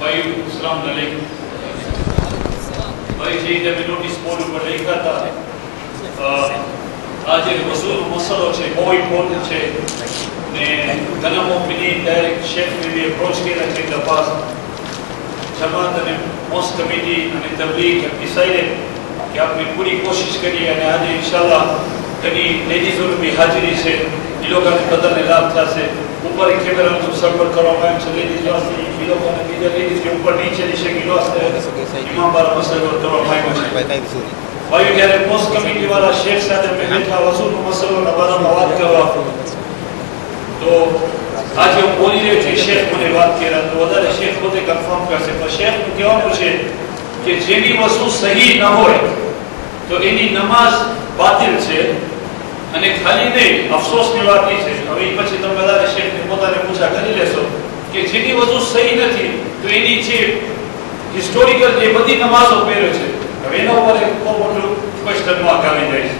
भाई अस्सलाम वालेकुम भाई जी તમે નોટિસ બોર્ડ ઉપર લખ્યા હતા આજે વસૂલ મસલો છે બહુ ઇમ્પોર્ટન્ટ છે ને ઘણા મોકલી ડાયરેક્ટ શેખ ને બી અપ્રોચ કર્યા છે તપાસ જમાત અને મોસ્ટ કમિટી અને તબલીગ ડિસાઇડેડ કે આપણે પૂરી કોશિશ કરીએ અને આજે ઇન્શાલ્લાહ ઘણી લેડીઝોની બી હાજરી છે એ લોકોને બધાને લાભ થશે ઉપર કેમેરાનું સપોર્ટ કરવામાં આવ્યું છે લેડીઝ વાસ્તે એ લોકોને બીજા લેડીઝ કે ઉપર નીચે શેખી વાસ્તે ઇમામ બારા મસલો કરવામાં આવ્યો છે ભાઈઓ જ્યારે મોસ્ટ કમિટી વાળા શેખ સાથે મેં બેઠા વસૂલનો મસલોના બારામાં વાત કરવા તો આજે હું બોલી રહ્યો છું શેખ મને વાત કર્યા તો વધારે શેખ પોતે કન્ફર્મ કરશે પણ શેખનું કહેવાનું છે કે જેની વસ્તુ સહી ન હોય તો એની નમાઝ બાતિલ છે અને ખાલી નહીં અફસોસની વાત એ છે હવે એ પછી તમે વધારે શેખને પોતાને પૂછા કરી લેશો કે જેની વસ્તુ સહી નથી તો એની જે હિસ્ટોરિકલ જે બધી નમાઝો પહેર્યો છે હવે એના ઉપર એક બહુ મોટું ક્વેશ્ચન માર્ક આવી જાય છે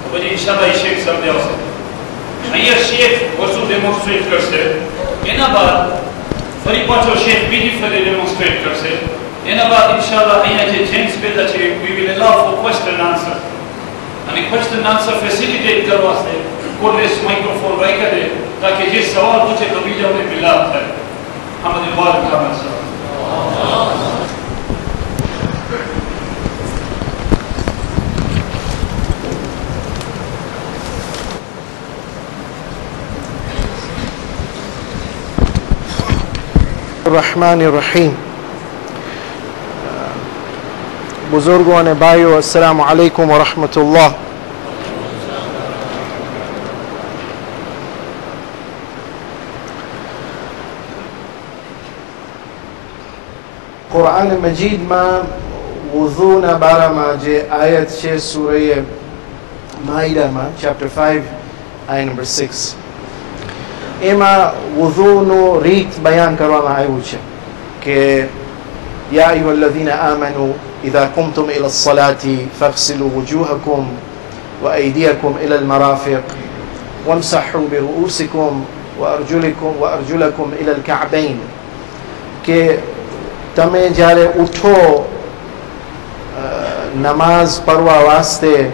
તો પછી ઇન્શાલ્લાહ એ શેખ સમજાવશે અહીંયા શેખ વસ્તુ ડેમોન્સ્ટ્રેટ કરશે એના બાદ ફરી પાછો શેખ બીજી ફરી ડેમોન્સ્ટ્રેટ કરશે એના બાદ ઇન્શાલ્લાહ અહીંયા જે જેન્ટ્સ બેઠા છે we will allow for question answer અને ક્વેશ્ચન આન્સર ફેસિલિટેટ કરવા છે કોડલેસ માઇક્રોફોન રાખ્યા છે તાકે જે સવાલ પૂછે તો બીજાને બી લાભ થાય આમાં વાત કરવા છે الرحمن الرحیم بزرگوں અને ભાઈઓ अस्सलाम वालेकुम व रहमतुल्लाह કુરાન મજીદમાં વુઝુના બારામાં જે આયત છે સૂરહ માઇદામાં ચેપ્ટર 5 આયત નંબર 6 એમાં વુઝુનો રીત બયાન કરવામાં આવ્યું છે કે યા અય્યુહલ્લઝીના આમનુ ઇઝા કુમતુમ ઇલા સ્સલાતિ ફગસિલુ વુજૂહકુમ વ અયદિયકુમ ઇલા અલમરાફિક વમસહુ બિરુઉસિકુમ વ અરજુલકુમ ઇલા અલકઅબૈન કે તમે જ્યારે ઉઠો નમાઝ પઢવા વાસ્તે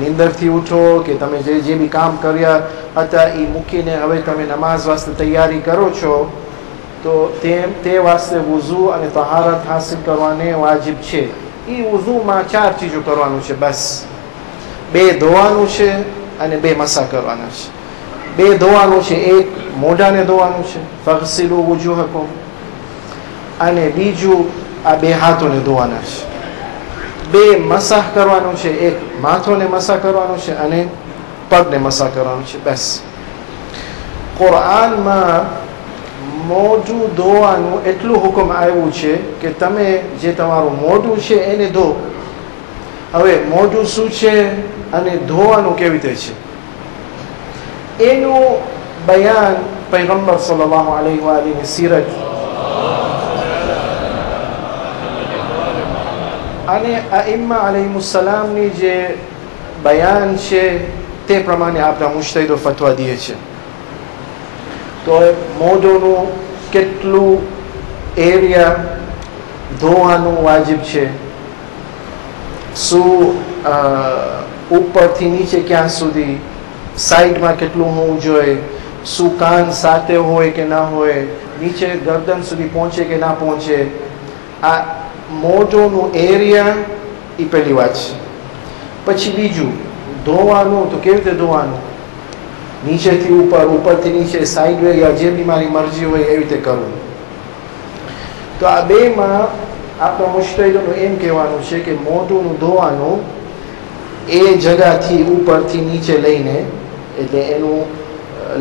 નીંદરથી ઉઠો કે તમે જે બી કામ કર્યા હતા એ મૂકીને હવે તમે નમાઝ વાસ્તે તૈયારી કરો છો તો તે વાસ્તે વુઝુ અને તહારત હાસિલ કરવાને વાજિબ છે એ વુઝુમાં 4 ચીજો કરવાનું છે બસ 2 ધોવાનું છે અને 2 મસા કરવાના છે 2 ધોવાનું છે એક મોઢાને ધોવાનું છે ફગસિલુ વુજૂહકુમ અને બીજું આ 2 હાથોને ધોવાના છે 2 મસાહ કરવાનું છે એક માથોને મસા કરવાનું છે અને પગને મસા કરવાનું છે બસ કુરાનમાં મોઢું ધોવાનું એટલું હુકમ આવ્યું છે કે તમે જે તમારું મોઢું છે એને ધો હવે મોઢું શું છે અને ધોવાનું કેવી રીતે છે એનું બયાન પૈગંબર સલ્લલ્લાહુ અલૈહિ વઆલિહી સીરત અને અઈમ્મા અલૈહિમુસ્સલામની જે બયાન છે તે પ્રમાણે આપણા મુજતહિદો ફતવા દીએ છે તો મોઢુંનું કેટલું એરિયા ધોવાનું વાજિબ છે શું ઉપરથી નીચે ક્યાં સુધી સાઈડમાં કેટલું હોવું જોઈએ શું કાન સાથે હોય કે ના હોય નીચે ગરદન સુધી પહોંચે કે ના પહોંચે આ મોઢુંનું એરિયા એ પહેલી વાત છે પછી બીજું ધોવાનું તો કેવી રીતે ધોવાનું નીચેથી ઉપર ઉપરથી નીચે સાઈડ વે યા જે બી મારી મરજી હોય એવી રીતે કરવું તો આ બેમાં આપણા મુજતહિદોનું એમ કહેવાનું છે કે મોઢુંનું ધોવાનું એ જગાથી ઉપરથી નીચે લઈને એટલે એનું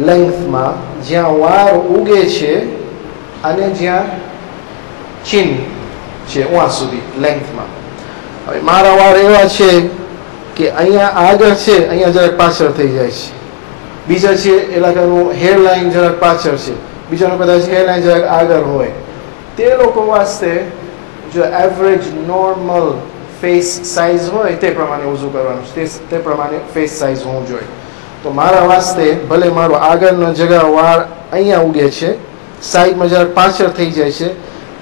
લેન્થમાં જ્યાં વાળ ઉગે છે અને જ્યાં ચીન છે ઉहाँ સુધી લેન્થમાં હવે મારા વાળ એવા છે કે અહીંયા આગળ છે અહીંયા જરાક પાછળ થઈ જાય છે બીજા છે એલાકાનું હેર લાઇન જરાક પાછળ છે બીજાનું કદાચ હેર લાઇન જરાક આગળ હોય તે લોકો વાસ્તે જો એવરેજ નોર્મલ ફેસ સાઇઝ હોય તે પ્રમાણે વઝુ કરવાનું છે તે પ્રમાણે ફેસ સાઇઝ હોવું જોઈએ તો મારા વાસ્તે ભલે મારો આગળનો જગા વાળ અહીંયા ઉગે છે સાઈડમાં જરાક પાછળ થઈ જાય છે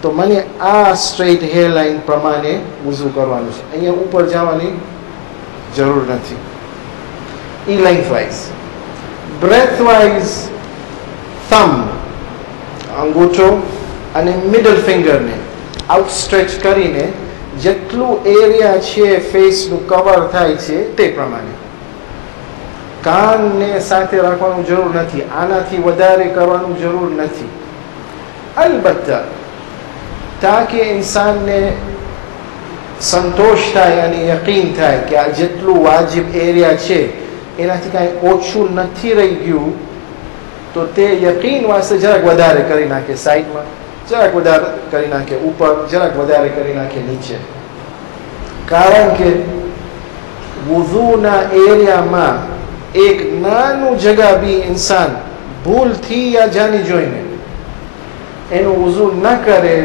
તો મને આ સ્ટ્રેટ હેર લાઇન પ્રમાણે વઝુ કરવાનું છે, અહીંયા ઉપર જવાની જરૂર નથી. ઈ length wise. Breadth wise thumb, અંગૂઠો અને મિડલ ફિંગરને આઉટસ્ટ્રેચ કરીને જેટલું એરિયા છે ફેસનું કવર થાય છે તે પ્રમાણે. કાનને સાથે રાખવાનું જરૂર નથી, આનાથી વધારે કરવાનું જરૂર નથી. અલબત્ત તાકે ઇન્સાનને સંતોષ થાય અને યકીન થાય કે આ જેટલું વાજિબ એરિયા છે એનાથી કાંઈ ઓછું નથી રહી ગયું, તો તે યકીન વાસ્તે જરાક વધારે કરી નાખે સાઈડમાં, જરાક વધારે કરી નાખે ઉપર, જરાક વધારે કરી નાખે નીચે. કારણ કે વુઝુના એરિયામાં એક નાનું જગા બી ઇન્સાન ભૂલથી યા જાણી જોઈને એનું વુઝુ ન કરે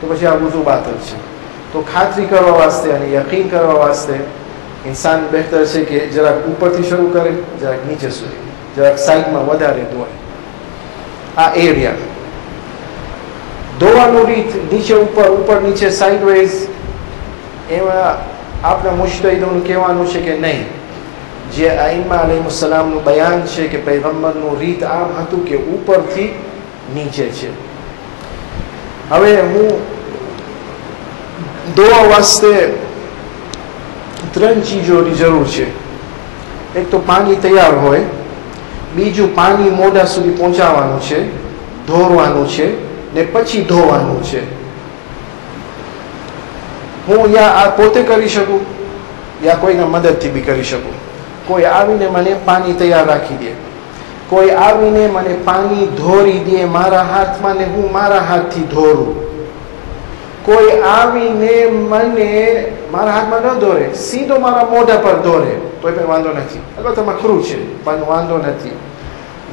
તો પછી આ વુઝુ બાતલ છે. તો ખાતરી કરવા વાસ્તે અને યકીન કરવા વાસ્તે ઇન્સાન બહેતર છે કે જરાક ઉપરથી શરૂ કરે, જરાક નીચે સુધી, જરાક સાઈડમાં વધારે ધોય. આ એરિયા ધોવાનું રીત નીચે ઉપર, ઉપર નીચે, સાઈડવેઝ, એમાં આપણા મુજતહિદોનું કહેવાનું છે કે નહીં, જે આઈમ્મા અલૈહિસ્સલામનું બયાન છે કે પૈગંબરનું રીત આમ હતું કે ઉપરથી નીચે છે. હવે હું ધોવા વાસ્તે 3 ચીજોની જરૂર છે. એક તો પાણી તૈયાર હોય, બીજું પાણી મોઢા સુધી પહોંચાડવાનું છે, ધોરવાનું છે ને પછી ધોવાનું છે. હું યા આ પોતે કરી શકું યા કોઈના મદદથી બી કરી શકું. કોઈ આવીને મને પાણી તૈયાર રાખી દે, કોઈ આવીને મને પાણી ધોરી દે મારા હાથમાં ને હું મારા હાથથી ધોરું, કોઈ આવીને મને મારા હાથમાં ન ધોરે, સીધો મારા મોઢા પર ધોરે તો પણ વાંધો નથી, અલબત્ત મકરૂહ છે પણ વાંધો નથી.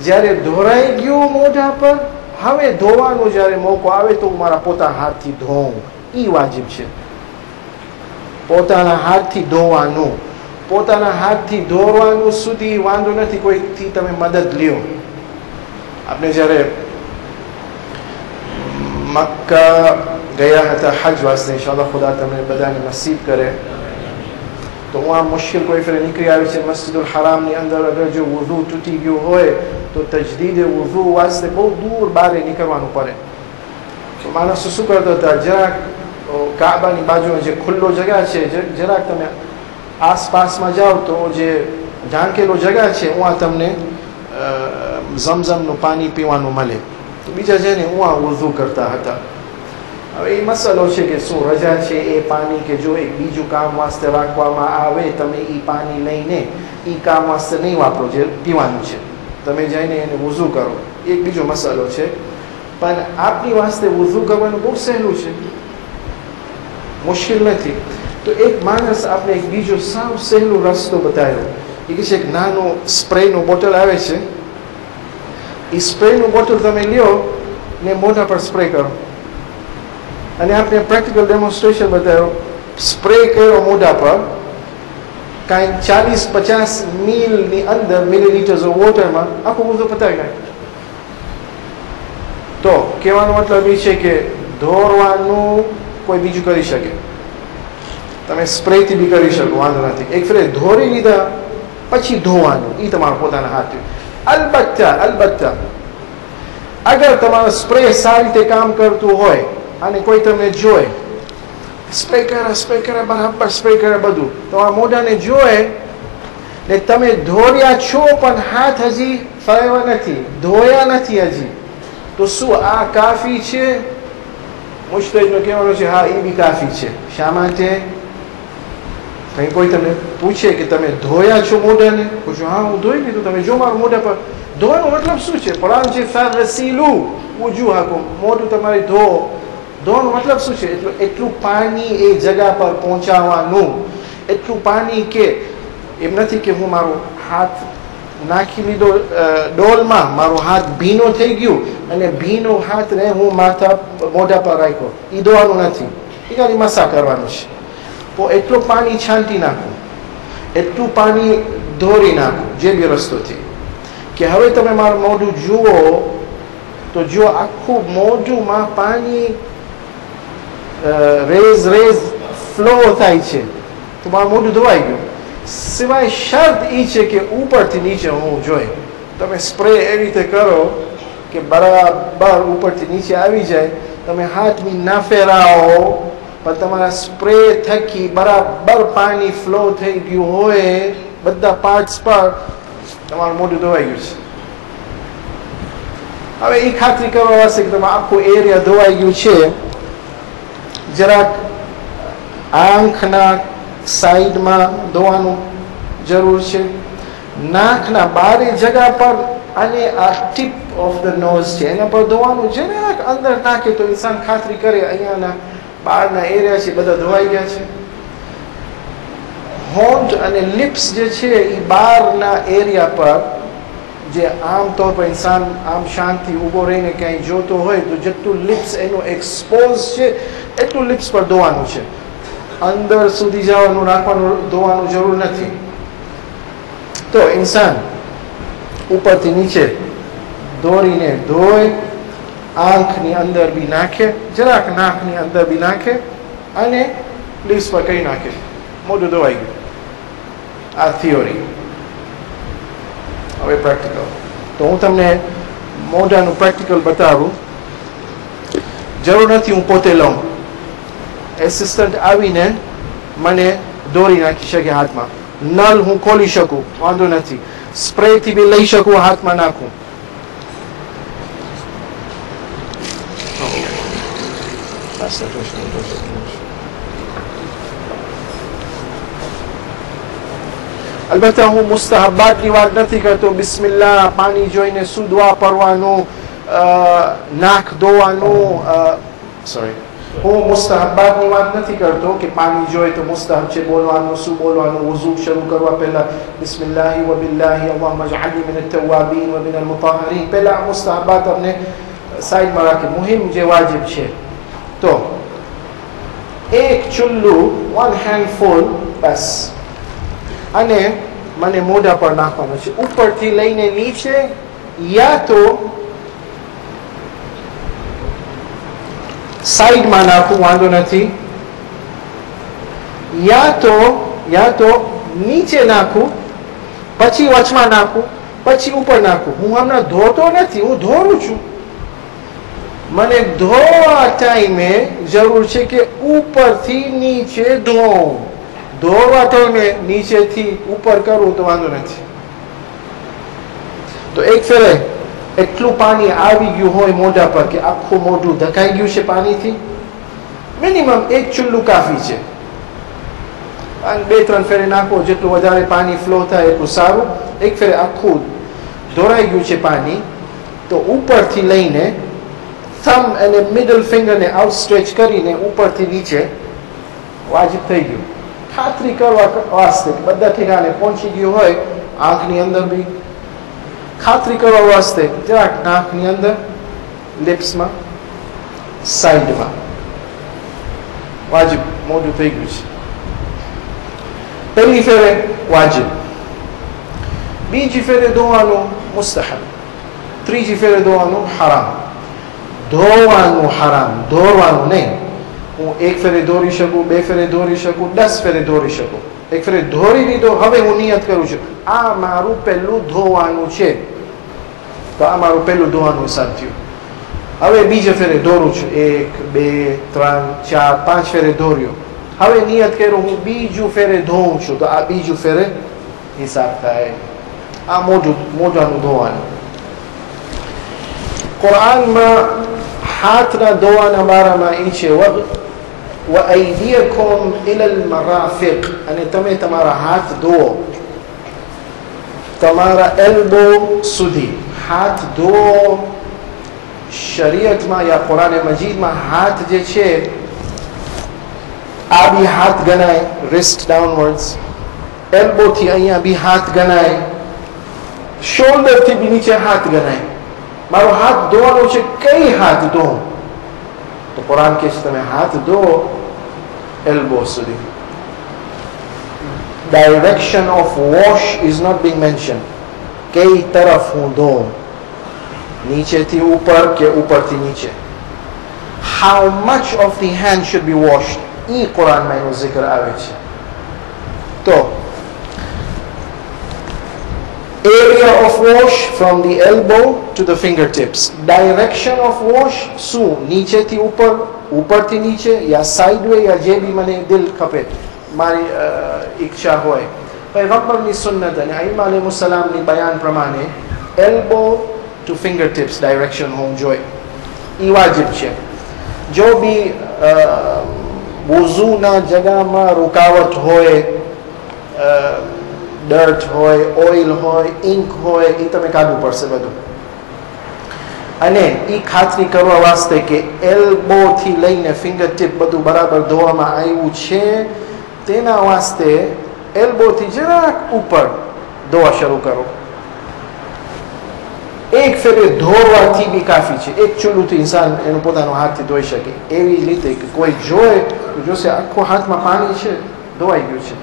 જ્યારે ધોરાઈ ગયું મોઢા પર, હવે ધોવાનું જ્યારે મોકો આવે તો હું મારા પોતાના હાથથી ધોઉં, ઈ વાજિબ છે. પોતાના હાથથી ધોવાનું, પોતાના હાથથી ધોવાનું સુધી વાંધો નથી, કોઈથી તમે મદદ લ્યો. આપણે જ્યારે મક્કા ગયા હતા હજ વાસ્તે, ઇન્શાઅલ્લાહ ખુદા તમને બધાને નસીબ કરે, તો હું આ મુશ્કેલ કોઈ ફેરે નીકળી આવી છે મસ્જિદુલ હરામની અંદર, અગર જો વુઝુ તૂટી ગયું હોય તો તજદીદ વુઝુ વાસ્તે બહુ દૂર બહાર નીકળવાનું પડે. તો માણસો શું કરતા હતા, જરાક કાબાની બાજુમાં જે ખુલ્લો જગા છે, જરાક તમે આસપાસમાં જાઓ તો જે ઢાંકેલો જગા છે ઉहाँ તમને ઝમઝમનું પાણી પીવાનું મળે, તો બીજા જઈને ઉहाँ વુઝુ કરતા હતા. હવે એ મસલો છે કે શું રજા છે એ પાણી કે જો એક બીજું કામ વાસ્તે રાખવામાં આવે, તમે એ પાણી લઈને એ કામ વાસ્તે નહીં વાપરો, જે પીવાનું છે તમે જઈને એને વુઝુ કરો, એક બીજો મસલો છે. પણ આપની વાસ્તે વુઝુ કરવાનું બહુ સહેલું છે, મુશ્કેલ નથી. તો એક માણસ આપણે એક બીજો સાવ સહેલો રસ્તો બતાવ્યો. એ કહે છે એક નાનો સ્પ્રેનું બોટલ આવે છે, એ સ્પ્રેનું બોટલ તમે લ્યો ને મોઢા પર સ્પ્રે કરો, અને આપણે પ્રેક્ટિકલ ડેમોન્સ્ટ્રેશન બતાવ્યો. સ્પ્રે કર્યો મોઢા પર, કાંઈ 40-50 મિલની અંદર મિલીલીટર્સ ઓફ વોટરમાં આખું વુઝુ પતાવી નાખ્યું. તો કહેવાનો મતલબ એ છે કે ધોરવાનું કોઈ બીજું કરી શકે, તમે સ્પ્રેથી બી કરી શકો, વાંધો નથી. એક ફેરે ધોરી લીધા પછી ધોવાનું, એ તમારો પોતાના હાથથી. અલબત્ત અગર તમારો સ્પ્રે સારી રીતે કામ કરતું હોય અને કોઈ તમને જોઈ સ્પ્રે કરે બરાબર સ્પ્રે કરે બધું, તો આ મોઢાને જોઈ ને તમે ધોર્યા છો પણ હાથ હજી ફરાવ્યા નથી, ધોયા નથી હજી, તો શું આ કાફી છે? મુજતહિદનો કહેવાનો છે હા એ બી કાફી છે. શા માટે? કંઈ કોઈ તમને પૂછે કે તમે ધોયા છો મોઢાને, પૂછો હા હું ધોઈ લીધું, તમે જો મારું મોઢા પર. ધોવાનો મતલબ શું છે? કુરાન છે ફગસિલુ વુજુહાકુમ, મોઢું તમારે ધો. ધોવાનો મતલબ શું છે? એટલું પાણી એ જગા પર પહોંચાડવાનું, એટલું પાણી કે એમ નથી કે હું મારો હાથ નાખી લીધો ડોલમાં, મારો હાથ ભીનો થઈ ગયું અને ભીનો હાથને હું મોઢા પર રાખ્યો, એ ધોવાનું નથી, એ ખાલી મસા કરવાનું છે. તો એટલું પાણી છાંટી નાખું, એટલું પાણી ધોરી નાખું, જે બી રસ્તોથી, કે હવે તમે મારું મોઢું જુઓ તો જો આખું મોઢુંમાં પાણી રેઝ ફ્લો થાય છે તો મારું મોઢું ધોવાઈ ગયું. સિવાય શરત એ છે કે ઉપરથી નીચે હોવું જોઈએ. તમે સ્પ્રે એવી રીતે કરો કે બરાબર ઉપરથી નીચે આવી જાય. તમે હાથ બી ના ફેરાવો પણ તમારા સ્પ્રે થકી બરાબર પાણી ફ્લો થઈ ગયું હોય બધા પાર્ટ્સ પર, તમારું મોઢું ધોવાઈ ગયું છે. હવે એ ખાતરી કરવા વાસ્તે કે તમે આખું એરિયા ધોવાઈ ગયું છે, જરાક આંખના સાઈડમાં ધોવાનું જરૂર છે, નાકના બારે જગા પર અને આ ટીપ ઓફ ધ નોઝ છે એના પર ધોવાનું. જરાક અંદર નાખે તો ઇન્સાન ખાતરી કરે અહીંયાના બહારના એરિયા છે બધા ધોવાઈ ગયા છે. હોંઠ અને લિપ્સ જે છે એ બહારના એરિયા પર, જે આમ તौर પર ઇન્સાન આમ શાંતિ ઊભો રહીને ક્યાંય જોતો હોય તો જેટલું લિપ્સ એનું એક્સપોઝ છે એટલું લિપ્સ પર ધોવાનું છે. અંદર સુધી જવાનું નાખવાનું ધોવાનું જરૂર નથી. તો ઇન્સાન ઉપરથી નીચે દોરીને ધોય, આંખની અંદર બી નાખે, જરાક નાકની અંદર બી નાખે અને લિપ્સ પર કઈ નાખે, મોઢું ધોવાઈ ગયું. આ થિયોરી. હવે પ્રેક્ટિકલ. તો હું તમને મોઢાનું પ્રેક્ટિકલ બતાવું. જરૂર નથી હું પોતે લઉં, એસિસ્ટન્ટ આવીને મને દોરી નાખી શકે હાથમાં. નળ હું ખોલી શકું, વાંધો નથી. સ્પ્રે થી બી લઈ શકું, હાથમાં નાખું. અલબત્ત હું મુસ્તહબાતની વાત નથી કરતો. બિસ્મિલ્લાહ પાણી જોઈને શું દુઆ પડવાનું, નાક ધોવાનું, સોરી, હું મુસ્તહબાતની વાત નથી કરતો કે પાણી જોઈએ તો મુસ્તહબ છે બોલવાનું, શું બોલવાનું. વુઝુ શરૂ કરવા પહેલા બિસ્મિલ્લાહી વ બિલ્લાહી અલ્લાહુમ્મા જઅલની મિનત તવ્વાબીન વ મિનલ મુતાહરીન, પહેલા મુસ્તહબાત અમને સાઈડમાં રાખી. મુહિમ જે વાજિબ છે. તો એક ચુલ્લુ, 1 handful બસ, અને મને મોઢા પર નાખવાનું છે, ઉપરથી લઈને નીચે, યા તો સાઈડમાં નાખું વાંધો નથી, યા તો નીચે નાખું પછી વચમાં નાખું પછી ઉપર નાખું. હું હમણાં ધોતો નથી, હું ધોરું છું. મને ધોવા ટાઈમે જરૂર છે કે ઉપરથી નીચે ધોઉં. ધોવા ટાઈમે નીચેથી ઉપર કરું તો વાંધો નથી. તો એક ફેરે એટલું પાણી આવી ગયું હોય મોઢા પર કે આખું મોઢું ધકાઈ ગયું છે પાણીથી, મિનિમમ એક ચુલ્લું કાફી છે. 2-3 ફેરે નાખો, જેટલું વધારે પાણી ફ્લો થાય એટલું સારું. એક ફેરે આખું ધોરાઈ ગયું છે પાણી, તો ઉપરથી લઈને થંબ અને મિડલ ફિંગરને આઉટસ્ટ્રેચ કરીને ઉપરથી નીચે વાજિબ થઈ ગયું. ખાતરી કરવા વાસ્તે બધા ઠેકાણે પહોંચી ગયું હોય, આંખની અંદર બી ખાતરી કરવા વાસ્તે જરાક નાકની અંદર, લિપ્સમાં, સાઈડમાં વાજિબ મોઢું થઈ ગયું છે. પહેલી ફેરે વાજિબ, બીજી ફેરે ધોવાનું મુસ્તહબ, ત્રીજી ફેરે ધોવાનું હરામ. ધોવાનું હરામ, ધોવાનું નહીં. હું એક ફેરે દોરી શકું, 2 ફેરે દોરી શકું, 10 ફેરે દોરી શકું. એક ફેરે દોરી લીધો, હવે હું નિયત કરું છું આ મારું પહેલું ધોવાનું છે, તો આ મારું પહેલું ધોવાનું હિસાબ થયું. હવે બીજે ફેરે દોરું છું, 1, 2, 3, 4, 5 ફેરે દોર્યો. હવે નિયત કર્યું હું બીજું ફેરે ધોઉં છું, તો આ બીજું ફેરે હિસાબ થાય. આ મોઢાનું ધોવાનું. કુરાનમાં હાથના ધોવાના બારામાં એ છે وَأَيْدِيَكُمْ إِلَى الْمَرَافِقِ, અને તમે તમારા હાથ ધોવો તમારા એલ્બો સુધી. હાથ ધોવો શરીયતમાં યા કુરાન મજીદમાં હાથ જે છે આ બી હાથ ગણાય, રિસ્ટ ડાઉનવર્ડ્સ. એલ્બોથી અહીંયા બી હાથ ગણાય, શોલ્ડરથી બી નીચે હાથ ગણાય. મારો હાથ ધોવાનો છે, કઈ હાથ ધો? તો કુરાન કહે છે તમે હાથ ધો એલ્બો સુધી. Direction of wash is not being mention. કઈ તરફ હું ધોઉં, નીચેથી ઉપર કે ઉપરથી નીચે. how much of the hand should be washed. E Quran માં એનો zikr આવે છે. તો area of wash from the elbow to the fingertips. Direction of wash શું નીચેથી ઉપર, ઉપરથી નીચે, યા સાઇડવે, યા જે બી મને દિલ ખપે, મારી ઈચ્છા હોય. પૈગંબરની સુન્નત અને આઈમા અલૈહિસ્સલામની બયાન પ્રમાણે elbow to fingertips direction હોવું જોઈએ. એ વાજિબ છે. જો બી વુઝુના જગામાં રૂકાવટ હોય, ડર્ટ હોય, ઓઇલ હોય, ઇંક હોય, એ તમે કાઢવું પડશે બધું. અને એ ખાતરી કરવા વાસ્તે કે એલ્બોથી લઈને ફિંગર ટીપ બધું બરાબર ધોવામાં આવ્યું છે, તેના વાસ્તે એલ્બોથી જરાક ઉપર ધોવા શરૂ કરો. એક ફેરે ધોવાથી બી કાફી છે. એક ચૂલુથી ઇન્સાન એનો પોતાનો હાથથી ધોઈ શકે. એવી રીતે કે કોઈ જોશે આખો હાથમાં પાણી છે, ધોવાઈ ગયું છે,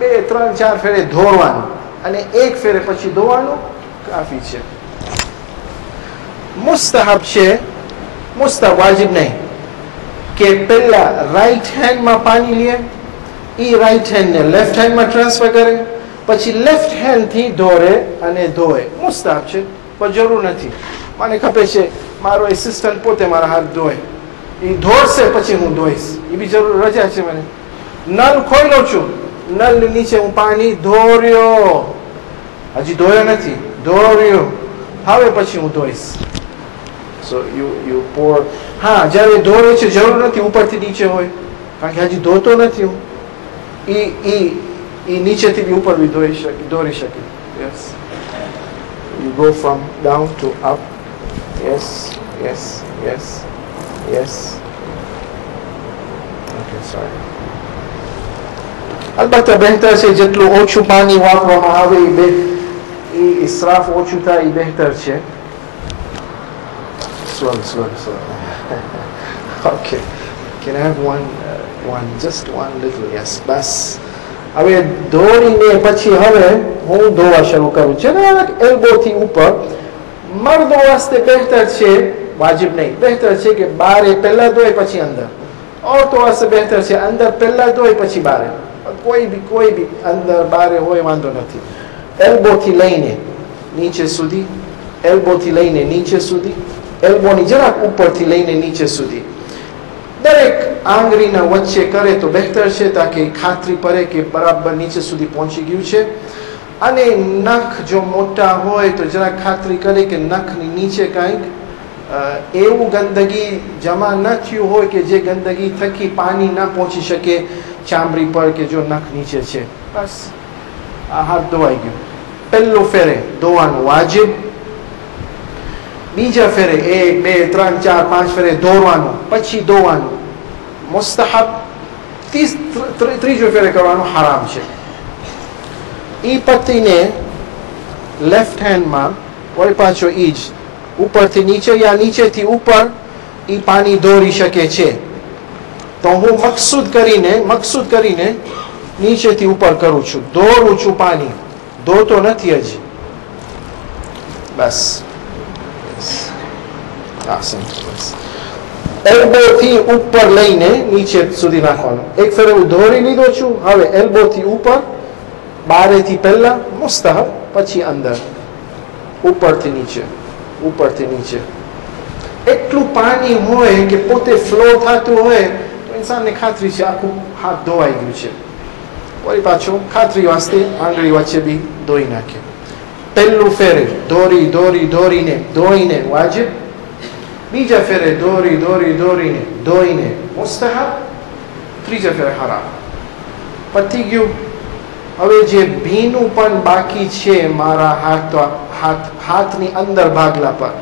2, 3, 4 ફેરે ધોવાનું અને એક ફેરે પછી ધોવાનું કાફી છે. મુસ્તહબ છે, મુસ્તહબ વાજિબ નહીં કે પહેલા રાઈટ હેન્ડમાં પાણી લે, એ રાઈટ હેન્ડને લેફ્ટ હેન્ડમાં ટ્રાન્સફર કરે, પછી લેફ્ટ હેન્ડથી ધોરે અને ધોવે. મુસ્તહબ છે, પણ જરૂર નથી. મને ખપે છે મારો એસિસ્ટન્ટ પોતે મારા હાથ ધોય, એ ધોશે પછી હું ધોઈશ, એ બી જરૂર રજા છે મને. નળ ખોલ્યો છું, નળની નીચે હું પાણી ધોર્યો, હજી ધોયો નથી, ધોર્યો, હવે પછી હું ધોઈશ. સો યુ પોર. હા, જ્યારે ધોરે છે જરૂર નથી ઉપરથી નીચે હોય, કારણ કે હજી ધોતો નથી હું. એ નીચેથી બી ઉપર બી દોરી શકે. Yes, you go from down to up. Yes, yes, yes, yes. Okay, sorry. અલબત્ત બહેતર છે જેટલું ઓછું પાણી વાપરવામાં આવે એ ઇસરાફ ઓછું થાય એ બહેતર છે. Slowly. Okay. Can I have just one little? Yes, બસ. હવે ધોઈને પછી હવે હું ધોવા શરૂ કરું છું. એલ્બોથી ઉપર મર્દો વાસ્તે બહેતર છે, વાજિબ નહીં. બહેતર છે કે બારે પહેલા ધોય પછી અંદર. औरतों वास्ते બહેતર છે અંદર પહેલા ધોય પછી બારે. કોઈ બી અંદર બારે હોય વાંધો નથી. એલ્બોથી લઈને નીચે સુધી, એલ્બોથી લઈને નીચે સુધી, એલ્બોની જરાક ઉપરથી લઈને નીચે સુધી દરેક આંગળીના વચ્ચે કરે તો બહેતર છે, તાકે ખાતરી પડે કે બરાબર નીચે સુધી પહોંચી ગયું છે. અને નખ જો મોટા હોય તો જરાક ખાતરી કરે કે નખની નીચે કાંઈક એવું ગંદકી જમા ન થયું હોય કે જે ગંદકી થકી પાણી ના પહોંચી શકે ચામડી પર, કે જો નખ નીચે છે. બસ આ હાથ ધોવાઈ ગયું. પહેલો ફેરે ધોવાનું વાજિબ, બીજા ફેરે 1, 2, 3, 4, 5 ફેરે ધોવાનું, પછી ધોવાનું મુસ્તહબ, ત્રીજો ફેરે કરવાનું હરામ છે. ઈ પતિને લેફ્ટ હેન્ડમાં વળી પાછો ઈ જ ઉપરથી નીચે યા નીચેથી ઉપર ઈ પાણી દોરી શકે છે. તો હું મકસૂદ કરીને નીચેથી ઉપર કરું છું, દોરું છું પાણી, ધોતો નથી હજી. બસ એલ્બોથી ઉપર લઈને નીચે સુધી નાખવાનું. એક ફેરે હું ધોરી લીધો છું, હવે એલ્બોથી ઉપર, બારેથી પહેલા મુસ્તહબ, પછી અંદર, ઉપરથી નીચે, ઉપરથી નીચે. એટલું પાણી હોય કે પોતે ફ્લો થતું હોય તો ઇન્સાનને ખાતરી છે આખું હાથ ધોવાઈ ગયું છે. વળી પાછું ખાતરી વાસ્તે આંગળી વચ્ચે બી ધોઈ નાખે. પહેલું ફેરે ધોરીને ધોઈને વાજિબ, બીજા ફેરે ધોરીને ધોઈને મુસ્તહબ, ત્રીજા ફેરે હરામ. પતી ગયું. હવે જે ભીનું પણ બાકી છે મારા હાથની અંદર ભાગલા પર,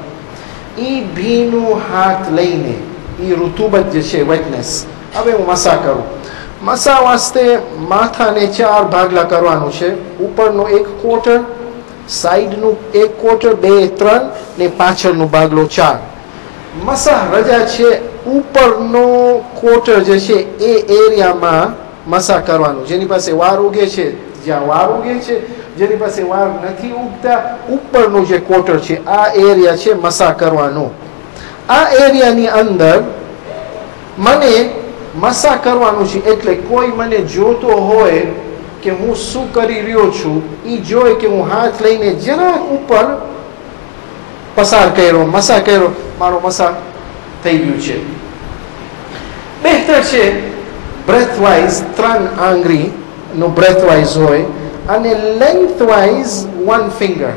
એ ભીનું હાથ લઈને એ ઋતુબત જે છે વેટનેસ, હવે હું મસા કરું. મસા વાસ્તે માથાને 4 ભાગલા કરવાનું છે. ઉપરનો 1 ક્વાર્ટર, સાઈડનું 1 ક્વાર્ટર, 2, 3 ને પાછળનું ભાગલો 4. મસા રજા છે ઉપરનો ક્વાર્ટર જે છે એ એરિયામાં મસા કરવાનું. જેની પાસે વાર ઉગે છે, જ્યાં વાર ઉગે છે, જેની પાસે વાર નથી ઉગતા, ઉપરનું જે ક્વાર્ટર છે આ એરિયા છે મસા કરવાનો. આ એરિયાની અંદર મને મસા કરવાનું છે, એટલે કોઈ મને જોતો હોય કે હું શું કરી રહ્યો છું, એ જોઈ કે હું હાથ લઈને જરા ઉપર પસાર કર્યો, મસા કર્યો, મારો મસા થઈ ગયું છે. બહેતર છે બ્રેથ વાઇઝ 3 આંગળીનો બ્રેથ વાઇઝ હોય અને લેન્થ વાઇઝ 1 ફિંગર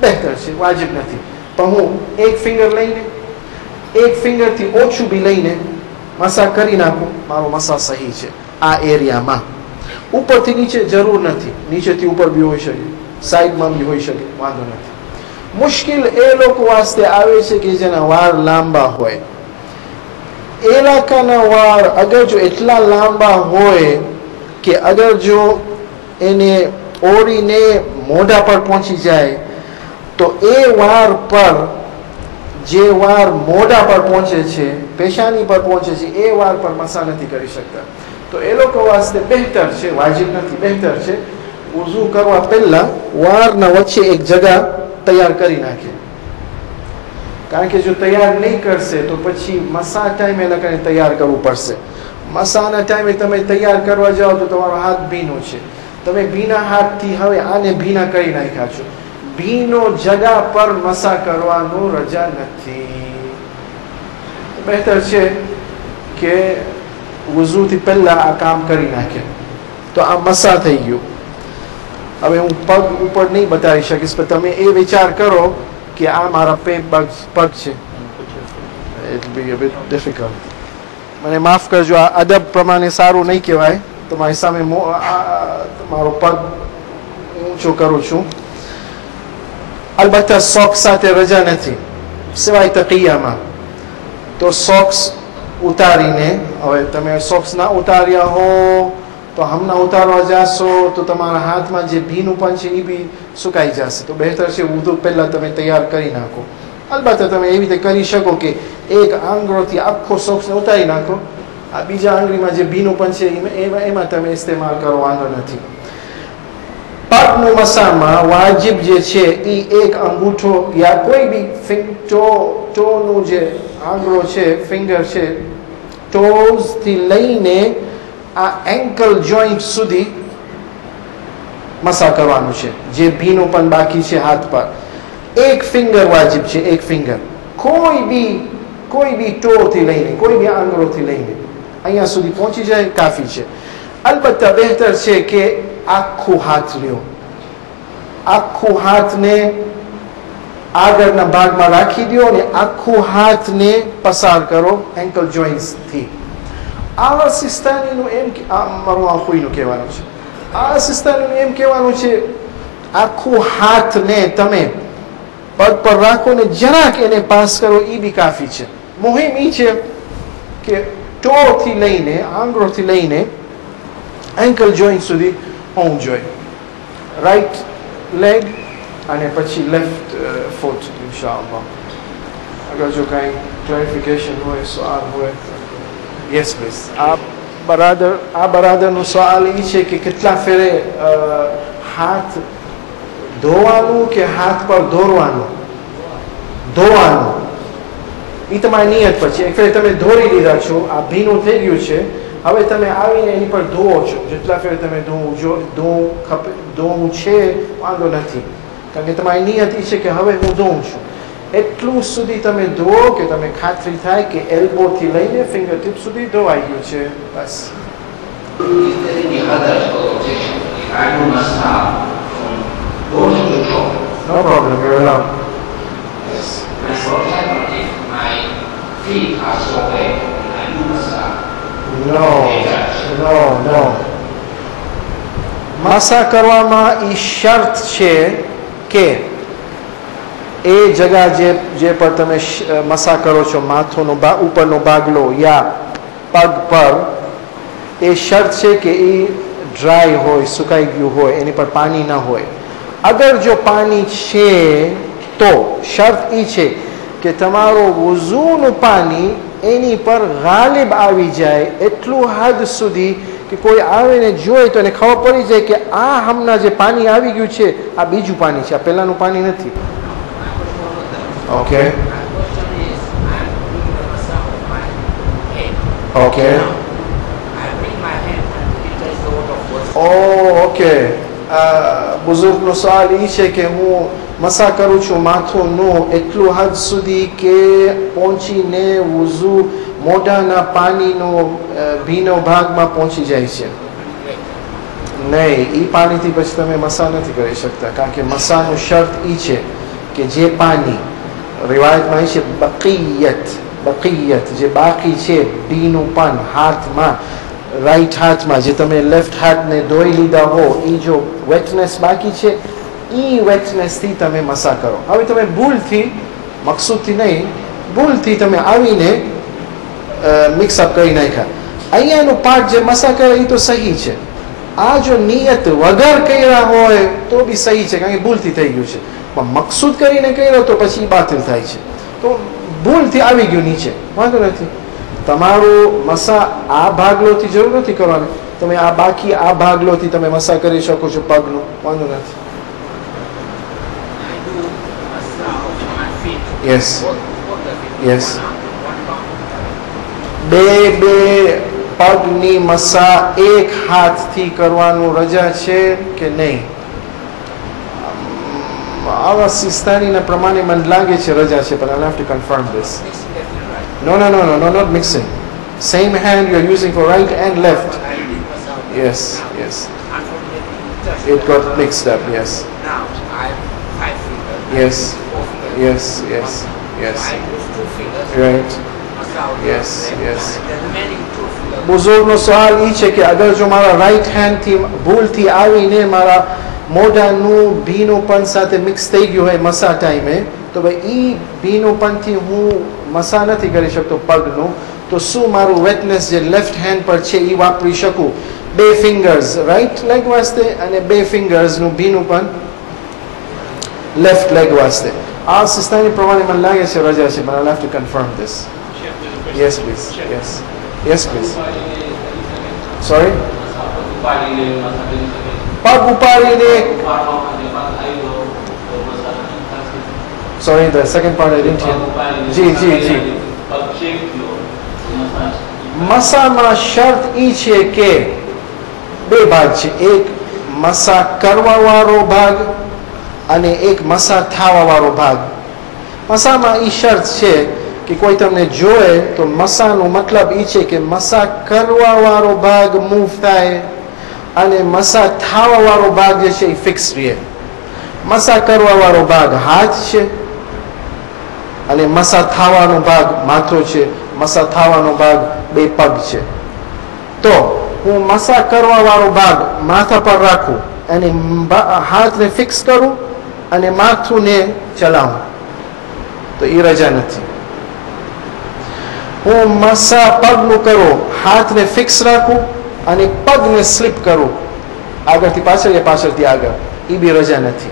બહેતર છે, વાજિબ નથી. પણ હું એક ફિંગર લઈને, એક ફિંગરથી ઓછું બી લઈને મસા કરી નાખું, મારો મસા સહી છે આ એરિયામાં. ઉપરથી નીચે જરૂર નથી, નીચેથી ઉપર બી હોઈ શકે, સાઈડમાં બી હોઈ શકે, વાંધો નથી. મુશ્કેલ એ લોકો વાસ્તે આવે છે કે જેના વાળ લાંબા હોય. એ લાકાના વાળ અગર જો એટલા લાંબા હોય કે અગર જો એને ઓળીને મોઢા પર પહોંચી જાય તો એ વાળ પર, જે વાળ મોઢા પર પહોંચે છે, પેશાની પર પહોંચે છે, એ વાળ પર મસા નથી કરી શકતા. તો એ લોકો વાસ્તે બહેતર છે, વાજિબ નથી, બહેતર છે wuzu કરવા પહેલા વાળના વચ્ચે એક જગા તૈયાર કરી નાખે. કારણ કે જો તૈયાર નહીં કરશે તો પછી મસા ટાઈમે એ લોકોને તૈયાર કરવું પડશે. મસાના ટાઈમે તમે તૈયાર કરવા જાઓ તો તમારો હાથ ભીનો છે, તમે ભીના હાથથી હવે આને ભીના કરી નાખ્યા છો. ભીનો જગા પર મસા કરવાનું રજા નથી. બહેતર છે કે wuzuથી પહેલા આ કામ કરી નાખે. તો આ મસા થઈ ગયું. હવે હું પગ ઉપર નહીં બતાવી શકીશ, પણ તમે એ વિચાર કરો કે આ મારા પગ છે. It will be a bit difficult. મને માફ કરજો, આ અદબ પ્રમાણે સારું નહીં કહેવાય. તમારી સામે મારો પગ ઊંચો કરું છું. અલબત્ત સોક્સ સાથે રજા નથી, સિવાય તકિયામાં. તો સોક્સ ઉતારીને, હવે તમે સોક્સ ના ઉતાર્યા હો તો હમણાં ઉતારવા જાશો તો તમારા હાથમાં જે ભીનું પણ છે એ બી સુકાઈ જશે. તો બહેતર છે wudu પહેલા તમે તૈયાર કરી નાખો. અલબત્ત તમે એવી રીતે કરી શકો કે એક આંગળીથી આખો સોક્સને ઉતારી નાખો, આ બીજા આંગળીમાં જે ભીનું પણ છે એમાં તમે ઇસ્તેમાલ કરો, વાંધો નથી. પગનું મસામાં વાજિબ જે છે એ એક અંગૂઠો યા કોઈ બી ટોનું જે આંગળો છે, ફિંગર છે, ટોઝથી લઈને આ એન્કલ જોઈન્ટ સુધી મસા કરવાનું છે. જે ભીનું પણ બાકી છે હાથ પર, એક ફિંગર વાજિબ છે, એક ફિંગર. કોઈ બી ટોથી લઈને, કોઈ બી આંગળોથી લઈને અહીંયા સુધી પહોંચી જાય કાફી છે. અલબત્ત બહેતર છે કે આખું હાથ લ્યો, આખું હાથને આગળના ભાગમાં રાખી દો અને આખું હાથને પસાર કરો એન્કલ જોઈન્ટ્સથી. આ સિસ્તાનીનું એમ, મારું આખુંનું કહેવાનું છે, આ સિસ્તાનીનું એમ કહેવાનું છે આખું હાથને તમે પગ પર રાખો ને જરાક એને પાસ કરો, એ બી કાફી છે. મુહિમ એ છે કે ટોથી લઈને, આંગળોથી લઈને એન્કલ જોઈન્ટ સુધી હોવું જોઈએ. રાઈટ લેગ અને પછી લેફ્ટ ફૂટ ઇન્શાઅલ્લાહ. અગર જો કાંઈ ક્લેરિફિકેશન હોય, સવાલ હોય. Yes please. આ બરાદરનો સવાલ એ છે કે કેટલા ફેરે હાથ ધોવાનું કે હાથ પર ધોવાનું? એ તમારી નિયત પછી. એક ફેર તમે ધોરી લીધા છો, આ ભીનું થઈ ગયું છે, હવે તમે આવીને એની પર ધોવો છો. જેટલા ફેર તમે ધોવું છે વાંધો નથી, કારણ કે તમારી નિયત એ છે કે હવે હું ધોઉં છું. એટલું સુધી તમે ધોવો કે તમે ખાતરી થાય કે એલ્બોથી લઈને ફિંગર ટીપ સુધી ધોવાઈ ગયું છે, બસ. No problem, you're allowed. Yes. For example, if my feet are so wet and I do massage. No. મસા કરવામાં એ શરત છે કે એ જગા જે પર તમે મસા કરો છો, માથોનો ઉપરનો ભાગલો યા પગ પર, એ શરત છે કે એ ડ્રાય હોય, સુકાઈ ગયું હોય, એની પર પાણી ના હોય. અગર જો પાણી છે તો શરત એ છે કે તમારો wuzuનું પાણી એની પર ગાલિબ આવી જાય, એટલું હદ સુધી કે કોઈ આવે ને જોઈ તો એને ખબર પડી જાય કે આ હમણાં જે પાણી આવી ગયું છે આ બીજું પાણી છે, આ પહેલાનું પાણી નથી. Okay. Okay. Now, I bring my hand and it is the word of worship. Oh, okay. બુઝુર્ગનો સવાલ એ છે કે હું મસા કરું છું માથુંનું એટલું હદ સુધી કે પહોંચીને વુઝુ મોઢાના પાણીનો ભીનો ભાગમાં પહોંચી જાય છે. નહીં, એ પાણીથી પછી તમે મસા નથી કરી શકતા, કારણ કે મસાનું શર્ત એ છે કે જે પાણી રિવાયતમાં એ છે બકિયત જે બાકી છે ભીનું પણ હાથમાં, રાઈટ હાથમાં જે તમે લેફ્ટ હાથને ધોઈ લીધા હો એ જો વેટનેસ બાકી છે એ વેટનેસથી તમે મસા કરો. હવે તમે ભૂલથી, મકસૂદથી નહીં, ભૂલથી તમે આવીને મિક્સઅપ કરી નાખ્યા. અહીંયાનું પાર્ટ જે મસા કરે એ તો સહી છે. આ જો નિયત વગર કર્યા હોય તો બી સહી છે, કારણ કે ભૂલથી થઈ ગયું છે. પણ મકસૂદ કરીને કર્યો તો પછી એ બાતિલ થાય છે. તો ભૂલથી આવી ગયું નીચે, વાંધો નથી. તમારું મસા આ ભાગલોથી જરૂર નથી કરવાની, તમે આ બાકી આ ભાગલોથી તમે મસા કરી શકો છો પગનું, વાંધો નથી. I do massage of my feet. Yes. What does it Yes. One pound. બે પગની મસા એક હાથથી કરવાનું રજા છે કે નહીં? આવા સિસ્તાનીના પ્રમાણે મને લાગે છે રજા છે, પણ I have to confirm this. Mixing that in right. No, not mixing. Same hand you're using for right and left. I did massage. Yes, yes. Unfortunately, just It got mixed up, yes. Now I have 5 fingers. Yes. 4 fingers. Yes. So I use 2 fingers. Right. Massage Yes, left yes. and the remaining 2 fingers. બુઝુર્ગનો સવાલ એ છે કે અગર જો મારા right હેન્ડથી ભૂલથી આવીને મારા મોઢાનું ભીનુંપણ સાથે મિક્સ થઈ ગયું હોય મસા ટાઈમે, તો ભાઈ એ ભીનુંપણથી હું મસા નથી કરી શકતો પગનું, તો શું મારું વેટનેસ જે લેફ્ટ હેન્ડ પર છે એ વાપરી શકું? 2 ફિંગર્સ રાઈટ લેગ વાસ્તે અને 2 ફિંગર્સનું ભીનુંપણ લેફ્ટ લેગ વાસ્તે. આ સિસ્તાની પ્રમાણે મને લાગે છે રજા છે, પણ I have to confirm this. Yes, please. Yes. Yes, please. Sorry? પગ ઉપાડીને. Sorry, the second part I didn't hear. જી. મસામાં શરત ઈ છે કે 2 ભાગ છે, એક મસા કરવા વાળો ભાગ અને એક મસા થવા વાળો ભાગ. મસામાં ઈ શરત છે કે કોઈ તમને જોવે તો મસાનો મતલબ એ છે કે મસા કરવા વાળો ભાગ મૂવ થાય અને મસા થવા વાળો ભાગ જે છે એ ફિક્સ રહે. મસા કરવા વાળો ભાગ હાથ છે અને મસા થવાનો ભાગ માથો છે, મસા થવાનો ભાગ 2 પગ છે. તો હું મસા કરવા વાળો ભાગ માથા પર રાખું અને હાથને ફિક્સ કરું અને માથુંને ચલાવું, તો એ રજા નથી. હું મસા પગનું કરું, હાથને ફિક્સ રાખું અને પગને સ્લીપ કરું આગળથી પાછળ કે પાછળથી આગળ, એ બી રજા નથી.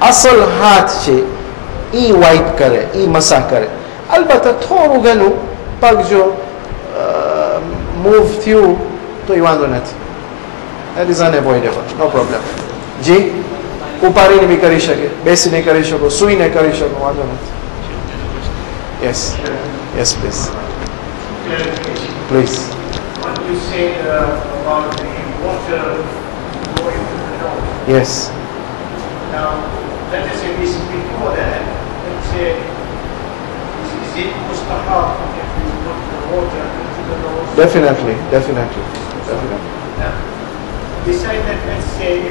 અસલ હાથ છે એ વાઇપ કરે, એ મસા કરે. અલબત્ત થોડું ઘણું પગ જો મૂવ થયું તો એ વાંધો નથી. That is unavoidable, no problem. જી, ઉપાડીને બી કરી શકે, બેસીને કરી શકો, સૂઈને કરી શકો, વાંધો નથી. Yes, yes please. Please. What you said about the water going to the nose. Yes. Now, let us say this before that, let's say, is it mustahab if you put the water into the nose? Definitely. Now, beside that, let's say if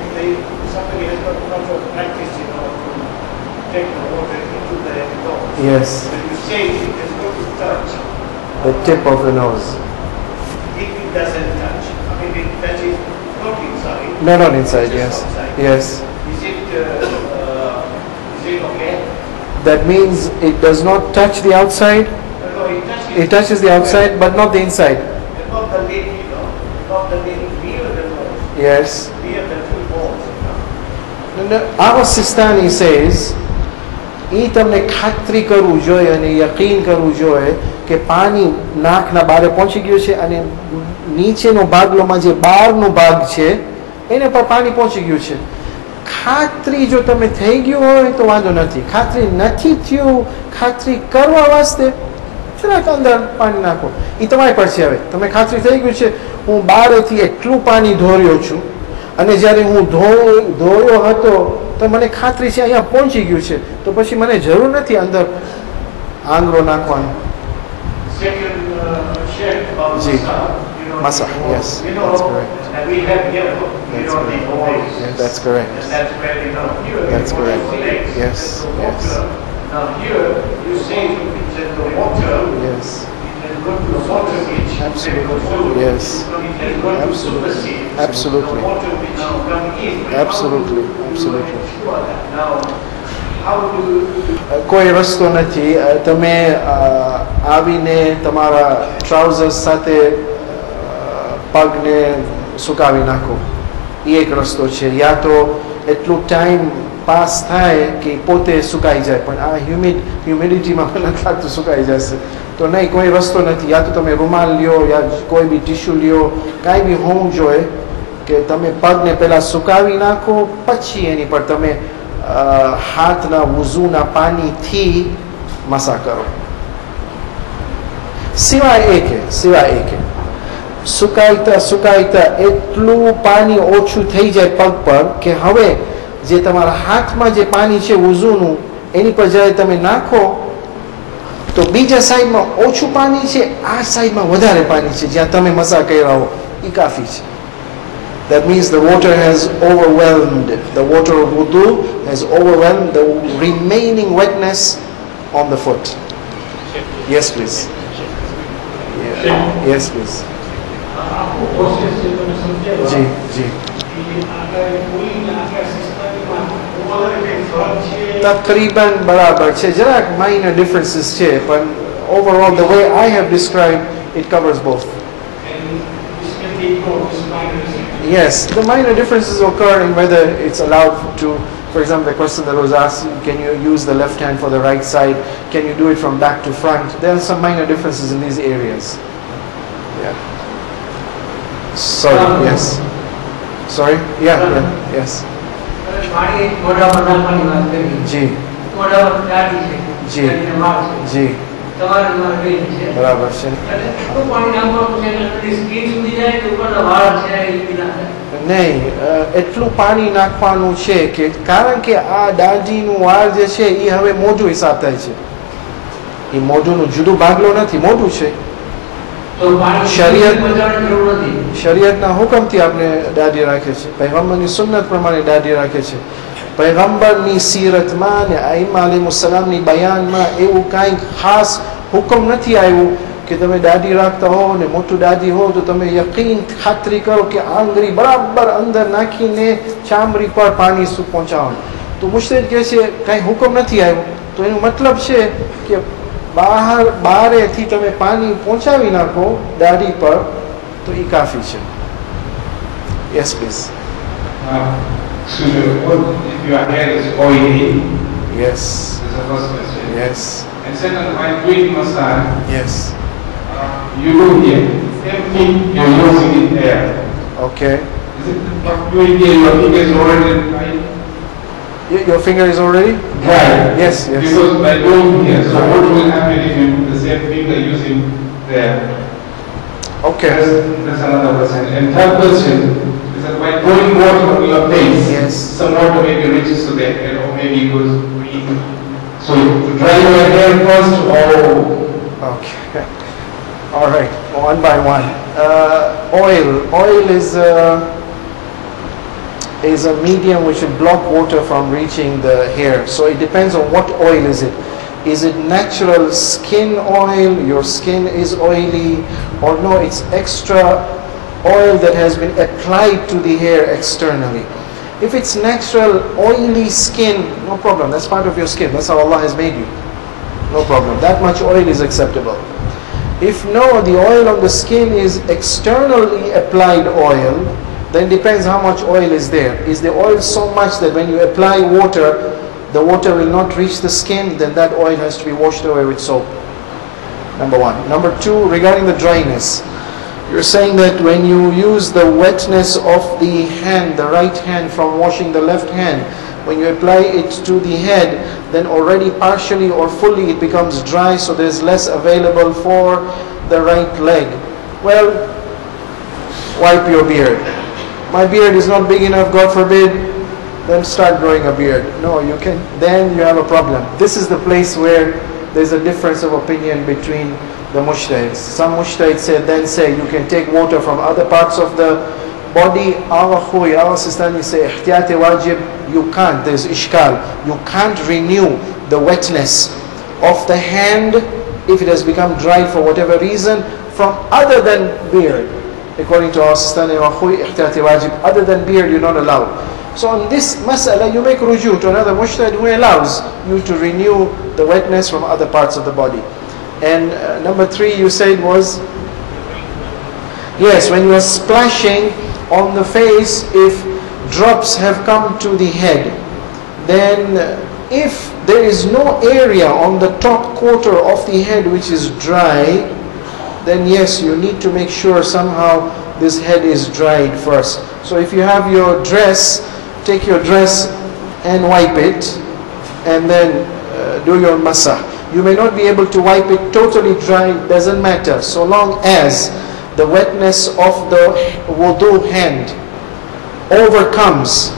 somebody has got proper practice, to take the water into the nose. Yes. But you say it has got to touch. The tip of the nose. If it doesn't touch, if it touches not inside. No, not inside. just Yes. outside. Yes. Is it okay? That means it does not touch the outside. No, It touches the outside, but not the inside. Not the lid, not the lid near the nose, Yes. near the 2 balls. Our Sistani says, એ તમને ખાતરી કરવું જોઈએ અને યકીન કરવું જોઈએ કે પાણી નાકના બારે પહોંચી ગયું છે અને નીચેનો ભાગલોમાં જે બહારનો ભાગ છે એને પર પાણી પહોંચી ગયું છે. ખાતરી જો તમે થઈ ગયું હોય તો વાંધો નથી. ખાતરી નથી થયું, ખાતરી કરવા વાસ્તે જરાક અંદર પાણી નાખો. એ તમારી પર છે. હવે તમે ખાતરી થઈ ગયું છે હું બહારથી એટલું પાણી ધોર્યો છું અને જ્યારે હું ધોયો હતો તો મને ખાતરી છે અહીંયા પહોંચી ગયું છે, તો પછી મને જરૂર નથી અંદર આંગળો નાખવાનો. Second, Sheikh, about Ji. Masah, Masah, yes, You that's know, correct. and we have yellow, we That's don't need correct. oils. Yeah, that's correct. And that's where, here, That's you want correct. the legs, Yes, that's the yes. water. Now here, you say that the water, Yes, it can go to the water which Absolutely. Yes. It can go to Absolutely. supersede Absolutely. the water which now come in. But Absolutely. How do you Absolutely. ensure that? Now, how do કોઈ રસ્તો નથી. તમે આવીને તમારા trousers સાથે પગને સુકાવી નાખો, એ એક રસ્તો છે. યા તો એટલું ટાઈમ પાસ થાય કે પોતે સુકાઈ જાય, પણ આ હ્યુમિડિટીમાં મને નથી લાગતું સુકાઈ જશે, તો નહીં, કોઈ રસ્તો નથી. યા તો તમે રૂમાલ લ્યો યા કોઈ બી ટીશ્યુ લ્યો, કાંઈ બી હોવું જોઈએ કે તમે પગને પહેલાં સુકાવી નાખો, પછી એની પર તમે હાથના વુઝુના પાણીથી મસા કરો. સિવાય એકે સુકાઈતા એટલું પાણી ઓછું થઈ જાય પગ પર કે હવે જે તમારા હાથમાં જે પાણી છે વુઝુનું, એની પર જ્યારે તમે નાખો તો બીજા સાઈડમાં ઓછું પાણી છે, આ સાઈડમાં વધારે પાણી છે જ્યાં તમે મસા કર્યા હો, એ કાફી છે. That means the water has overwhelmed, the water of wudu has overwhelmed the remaining wetness on the foot. Yes, please. Yeah. Yes, please. જી. તકરીબન બરાબર છે, જરાક minor differences છે, પણ overall the way I have described it covers both. Yes, the minor differences occur in whether it's allowed to, for example, the question that was asked, can you use the left hand for the right side? Can you do it from back to front? There are some minor differences in these areas. Yeah. Sorry, yes. Sorry? Yeah, yes. જી. જી. બરાબર છે. નહીં, એટલું પાણી નાખવાનું છે કે કારણ કે આ દાઢીનું વાળ જે છે એ હવે મોઢું હિસાબ થાય છે, એ મોઢુંનું જુદું ભાગલો નથી, મોઢું છે. શરીયતના હુકમથી આપણે દાઢી રાખે છે, પૈગંબરની સુન્નત પ્રમાણે દાઢી રાખે છે. પૈગંબરની સીરતમાં અને આઈમા અલૈહિસ્સલામની બયાનમાં એવું કાંઈ ખાસ હુકમ નથી આવ્યું કે તમે દાઢી રાખતા હો ને મોટું દાઢી હો તો તમે યકીન ખાતરી કરો કે આંગળી બરાબર અંદર નાખીને ચામડી પર પાણી પહોંચાડવાનું. તો મુશ્તેદ કહે છે કાંઈ હુકમ નથી આવ્યો, તો એનો મતલબ છે કે બારેથી તમે પાણી પહોંચાવી નાખો દાઢી પર તો એ કાફી છે. Yes please. So what if your hair is oily? Yes. That's the first question. Yes. And second, while doing massage, Yes. you do here, same thing you're using it there. Okay. Is it what doing here, your finger is already dry? Your finger is already Dry. Yes, yes. Because by doing here, so what will happen if you put the same finger using there? Okay. That's another question. And third question is that by pouring water on your face, Yes. some water maybe reaches to the head or maybe goes green. So you dry your hair first or Okay. All right. One by one. Oil. Oil is a medium which will block water from reaching the hair. So it depends on what oil is it. Is it natural skin oil? Your skin is oily, or no? It's extra oil that has been applied to the hair externally. If it's natural oily skin, no problem. That's part of your skin. That's how Allah has made you. No problem. That much oil is acceptable. If no, the oil on the skin is externally applied oil, then depends how much oil is there. Is the oil so much that when you apply water, the water will not reach the skin, then that oil has to be washed away with soap. Number one. Number two, regarding the dryness. You're saying that when you use the wetness of the hand, the right hand, from washing the left hand, When you apply it to the head, then already partially or fully it becomes dry, so there's less available for the right leg. Well, wipe your beard. My beard is not big enough, God forbid, then start growing a beard. No, you can, then you have a problem. This is the place where there's a difference of opinion between the mujtahids. Some mujtahids say you can take water from other parts of the body. Our Sistani say ihtiyati wajib, you can't, there's ishkal. You can't renew the wetness of the hand if it has become dry for whatever reason from other than beard. According to our Sistani ihtiyati wajib, other than beard you're not allowed. So on this mas'ala you make ruju to another mujtahid who allows you to renew the wetness from other parts of the body. And number 3 you said was, yes, when you are splashing on the face, if drops have come to the head, then if there is no area on the top quarter of the head which is dry, then yes, you need to make sure somehow this head is dried first. So if you have your dress, take your dress and wipe it, and then do your masah. You may not be able to wipe it totally dry, doesn't matter, so long as the wetness of the wudu hand overcomes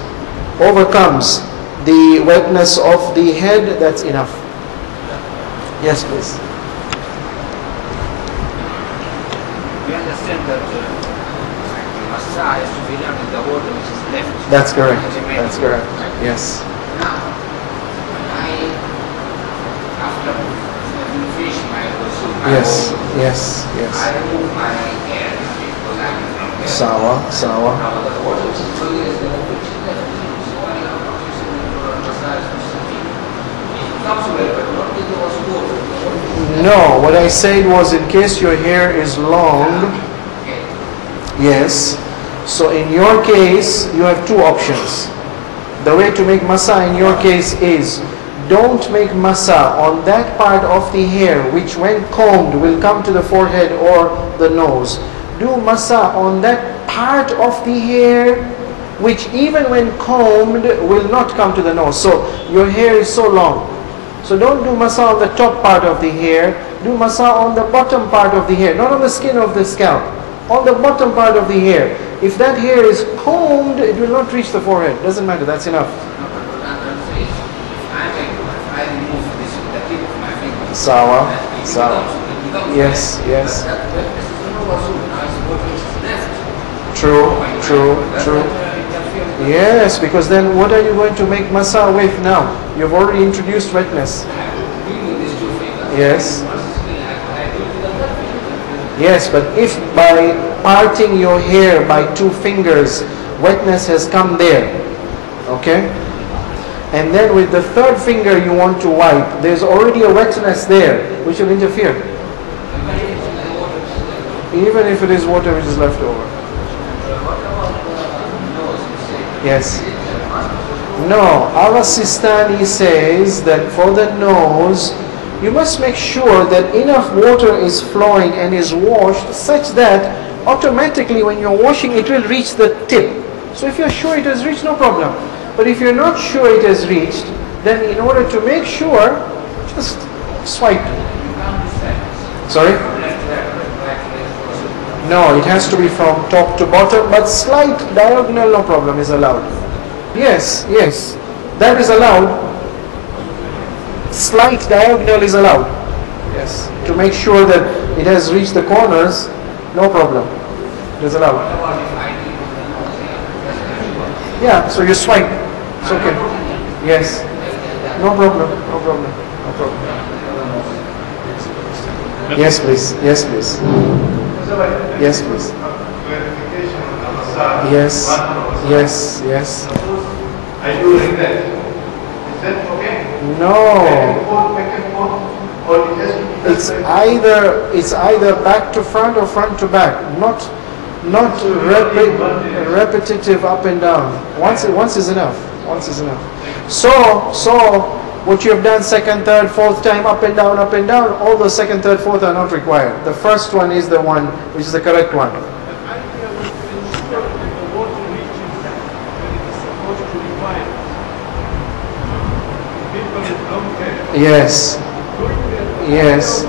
the wetness of the head, that's enough. Yes, please. We understand that the masah has to be done in the water which is left. That's correct. That's correct. Yes. Now, after having finished my wudu, Yes. wudu, Yes. Yes. I remove my hair because I'm from here. Sawa. Sawa. Now the water which is flowing is the water which is left. So I have not used for massage to see. It comes well, but what did the water? No, what I said was in case your hair is long, Okay. yes, so in your case you have 2 options. The way to make masa in your case is, don't make masa on that part of the hair which when combed will come to the forehead or the nose. Do masa on that part of the hair which even when combed will not come to the nose. So your hair is so long. So don't do masa on the top part of the hair, do masa on the bottom part of the hair, not on the skin of the scalp, on the bottom part of the hair. If that hair is combed, it will not reach the forehead. Doesn't matter, that's enough. I remove this with the tip of my finger. Sawa, It sawa. becomes Yes, left. yes. But that wetness is no wudu. Now it's water which is left. True, true, Does true. that interfere with the- Yes, because then what are you going to make masa with now? You've already introduced wetness. I agree with these 2 fingers. Yes. Once it's clean, I do it with the third finger. Yes, but if by parting your hair by 2 fingers, wetness has come there, okay? And then with the 3rd finger you want to wipe, there's already a wetness there, which will interfere. Even if it is water which is left over. Yes. No, our Sistani says that for the nose, you must make sure that enough water is flowing and is washed such that automatically when you're washing it will reach the tip. So if you're sure it has reached, no problem. But if you're not sure it has reached, then in order to make sure, just swipe. Sorry? No, it has to be from top to bottom, but slight diagonal, no problem, is allowed. Yes, yes, that is allowed. Slight diagonal is allowed. Yes, to make sure that it has reached the corners, no problem. It is allowed. Yeah, so you swipe. It's okay. Yes. No problem. No problem. No problem. Yes, please. Yes, please. Yes, please. Yes. Yes. Yes. I do like that. Is that okay? No. Back and forth, or it has to be It's either back to front or front to back. Not repetitive up and down. Once is enough. Once is enough. So what you have done 2nd, 3rd, 4th time up and down, all the 2nd, 3rd, 4th are not required. The first one is the one which is the correct one. Yes. Yes.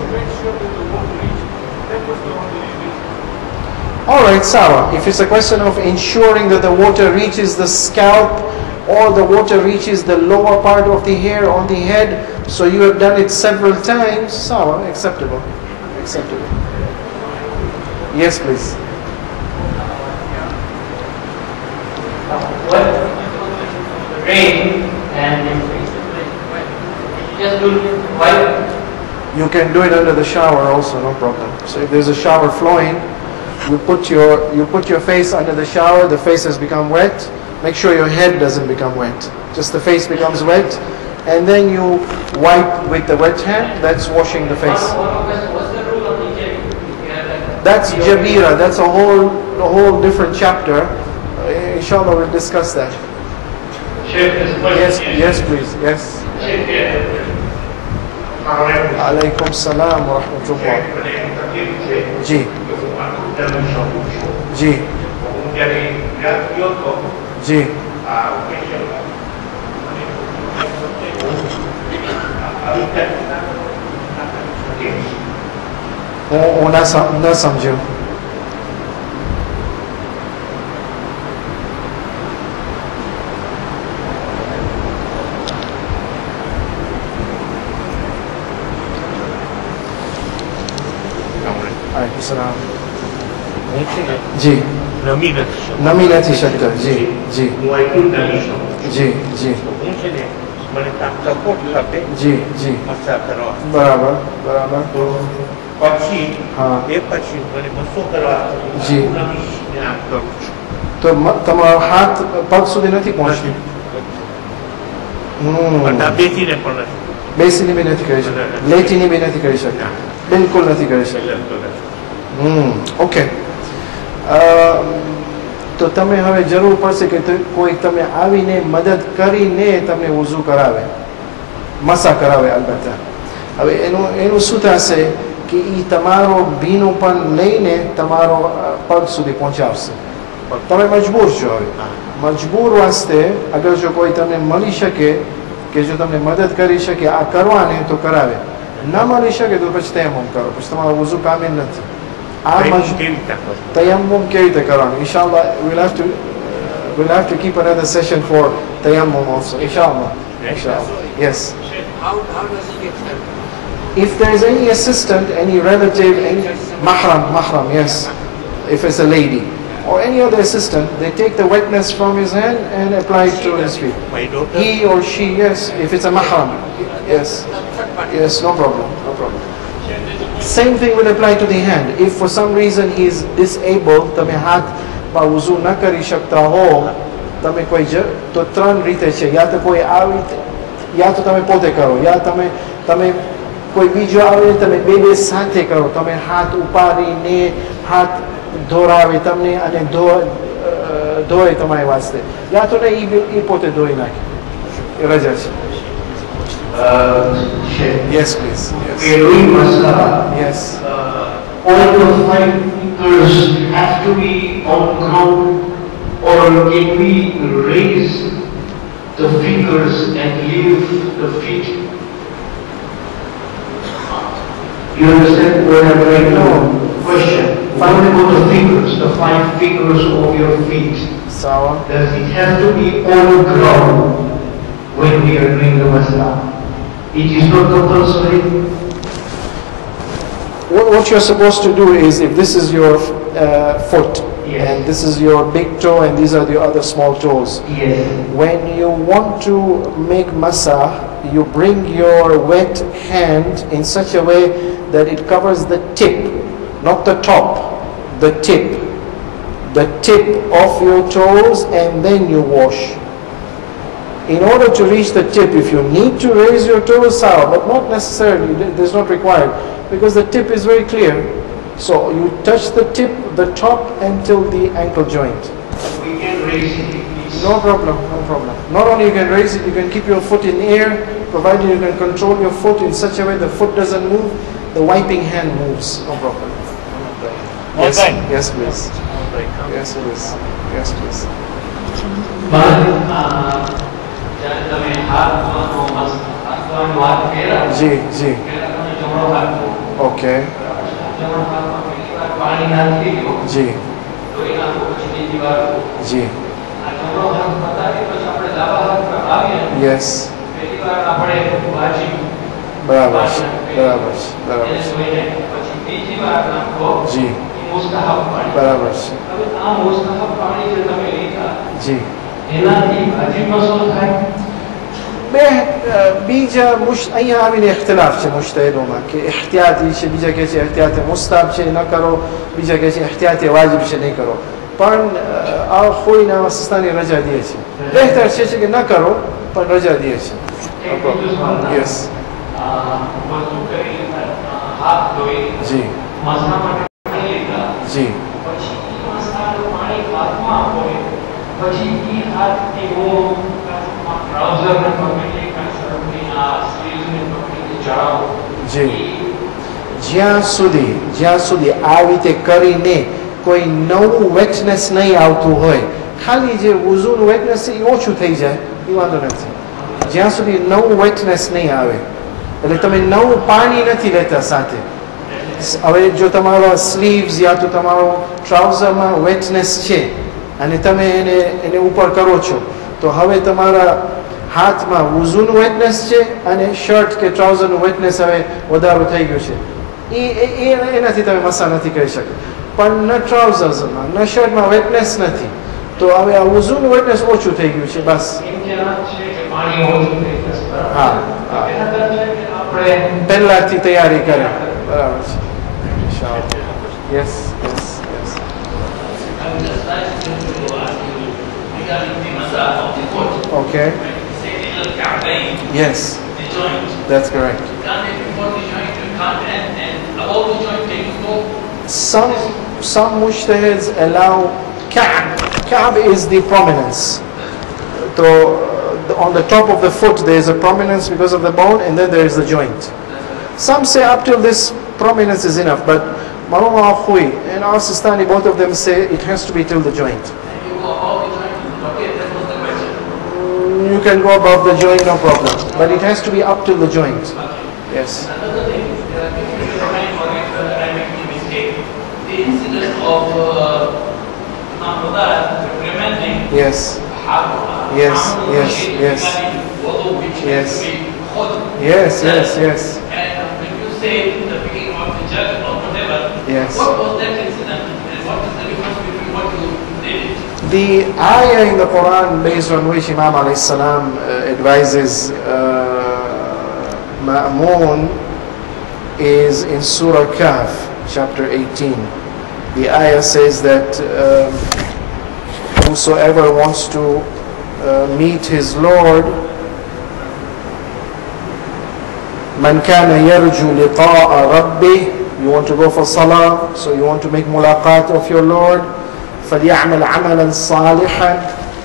All right, Sarah. If it's a question of ensuring that the water reaches the scalp or the water reaches the lower part of the hair on the head, so you have done it several times, Sarah, acceptable. Acceptable. Yes, please. What rain and just do wipe. You can do it under the shower also, no problem. So if there's a shower flowing, you put your face under the shower, the face has become wet. Make sure your head doesn't become wet. Just the face becomes wet, and then you wipe with the wet hand. That's washing the face. What's the rule of the That's Jabira. That's a whole different chapter. Inshallah, we'll discuss that. Yes, yes, please. Yes. Alaikum salam wa rahmatullah. जी जी जी હું ન સમજ્યો. જી નમી નથી શકતો. જી જી જી જી જી જી બરાબર બરાબર. હા જી. તો તમારો હાથ પગ સુધી નથી પહોંચ્યો. બેસીને બી નથી કરી શકતા, લેટીને બી નથી કરી શકતા, બિલકુલ નથી કરી શકતા. ઓકે. તો તમે હવે જરૂર પડશે કે કોઈ તમે આવીને મદદ કરીને તમને wuzu કરાવે, મસા કરાવે. અલબત્તા હવે એનું શું થશે કે એ તમારો ભીનું પણ લઈને તમારો પગ સુધી પહોંચાડશે. તમે મજબૂર છો. હવે મજબૂર વાસ્તે અગર જો કોઈ તમને મળી શકે કે જો તમને મદદ કરી શકે આ કરવાને તો કરાવે, ન મળી શકે તો પછી તયમ્મુમ કરો, પછી તમારો wuzu કામિલ નથી. Tayammum કેવી રીતે કરવાનું? Inshallah, we'll have to keep another session for tayammum also. Inshallah. Inshallah. Yes. How does he get help? If there is any assistant, any relative, any mahram, yes. If it's a lady or any other assistant, they take the wetness from his hand and apply it to his feet. He or she, yes. If it's a mahram, yes. Yes, no problem. No problem. Same thing will apply to the hand. If for some reason he is disabled, તમે હાથ માં wuzu ન કરી શકતા હો, તમે કોઈ તો ત્રણ રીતે છે. યા તો કોઈ આવી, યા તો તમે પોતે કરો, યા તમે કોઈ બીજો આવે તમે બે સાથે કરો. તમે હાથ ઉપાડીને હાથ ધોરાવે તમને અને ધોય તમારી વાસ્તે, યા તો ને એ પોતે ધોઈ નાખે. એ રજા છે. Yes, please. Yes. Doing masala. Yes. All the 5 fingers have to be on ground, or can we raise the fingers and leave the feet? You understand what I'm trying to question? What about the fingers, the 5 fingers of your feet? Sawa. Does it have to be on ground when we are doing the masala? It is not compulsory. What you're supposed to do is, if this is your foot, Yes. and this is your big toe, and these are the other small toes, Yes. when you want to make masah, you bring your wet hand in such a way that it covers the tip, not the top, the tip of your toes, and then you wash. In order to reach the tip, if you need to raise your toes, sawa, but not necessarily, there's not required, because the tip is very clear. So you touch the tip, the top, until the ankle joint. We can raise it. No problem, no problem. Not only you can raise it, you can keep your foot in air, provided you can control your foot in such a way the foot doesn't move, the wiping hand moves. No problem. Yes, yes, please. Yes, please. Yes, please. જ્યારે તમે હાથ ધોવાની વાત કર્યા જી જી પહેલા તમે જમણો હાથ ધોવો. ઓકે જમણો હાથમાં પહેલી વાર પાણી નાખી દો, જી ધોઈ નાખો, પછી બીજી વાર ધોવો. જી આ જમણો હાથ પતાવી પછી આપણે ડાબા હાથ પર આવીએ. યસ પહેલી વાર આપણે ભાજી બરાબર છે બરાબર છે બરાબર એને છે ધોઈને પછી બીજી વાર નાખો. જી એ મુસ્તાહબ પાણી. બરાબર છે હવે આ મુસ્તાહબ પાણી જે તમે લીધા જી એનાથી ભાજીમાં શું થાય? બે બીજા અહીંયા આવીને ઇખ્તિલાફ છે મુજતહિદોમાં કે એહતિયાતી છે, બીજા કહે છે એહતિયાતે મુસ્તાહબ છે ન કરો, બીજા કહે છે એહતિયાતે વાજિબ છે નહીં કરો. પણ આ કોઈને આવા સસ્તાની રજા દે છે. બહેતર છે કે ન કરો પણ રજા દે છે. યસ વસ્તુ કરી હાથ ધોઈ જી મસા માટે પાણી લીધા, જી પછી એ મસાનું પાણી હાથમાં હોય, પછી એ હાથથી હું ટ્રાઉઝરને પકડી શર્ટની આ સ્લીવને પકડીને ચડાવું. જી જ્યાં સુધી આ રીતે કરીને કોઈ નવું વેટનેસ નહીં આવતું હોય, ખાલી જે વુઝુનું વેટનેસ છે એ ઓછું થઈ જાય એ વાંધો નથી. જ્યાં સુધી નવું વેટનેસ નહીં આવે, એટલે તમે નવું પાણી નથી લેતા સાથે. હવે જો તમારા સ્લીવ્સ યા તો તમારો ટ્રાઉઝરમાં વેટનેસ છે અને તમે એને ઉપર કરો છો, તો હવે તમારા હાથમાં વુઝુનું વેટનેસ છે અને શર્ટ કે ટ્રાઉઝરનું વેટનેસ હવે વધારો થઈ ગયું છે. એનાથી તમે મસા નથી કરી શકતા. પણ ન ટ્રાઉઝર્સમાં ન શર્ટમાં વેટનેસ નથી, તો હવે આ વુઝુનું વેટનેસ ઓછું થઈ ગયું છે. બસ ઇમ્તિહાન છે કે પાણી ઓછું થઈ જશે. હા હા એના કરતાં છે કે આપણે પહેલાથી તૈયારી કરે. બરાબર છે. Yes yes yes I'm just asking to ask you regarding the massage of the foot. Okay. Say the Ka'bayn, Yes, the joint. that's correct. Can't it before the joint you can't and above the joint can you go? Some mujtahids allow Ka'b. Ka'b is the prominence. So on the top of the foot there is a prominence because of the bone, and then there is the joint. Some say up till this prominence is enough, but Maruma Akhui and our Sistani, both of them say it has to be till the joint. And you go above the joint. Okay, that was the question. You can go above the joint, no problem, but it has to be up till the joint. Yes. Another thing, if you remind or if I make the mistake, the incident of Imam Mudar recommending Yes. Yes, yes, yes. Yes. Yes, yes, yes. And when you say the picking of the judge or whatever, Yes. what was that incident and what is the difference between what you did? The ayah in the Quran based on which Imam alayhi salam advises Ma'mun is in Surah Kahf, chapter 18. The ayah says that whosoever wants to meet his Lord, Man kana yarju liqa'a rabbih, you want to go for salah, so you want to make mulaqat of your Lord, فَلْيَعْمَلْ عَمَلًا صَالِحًا,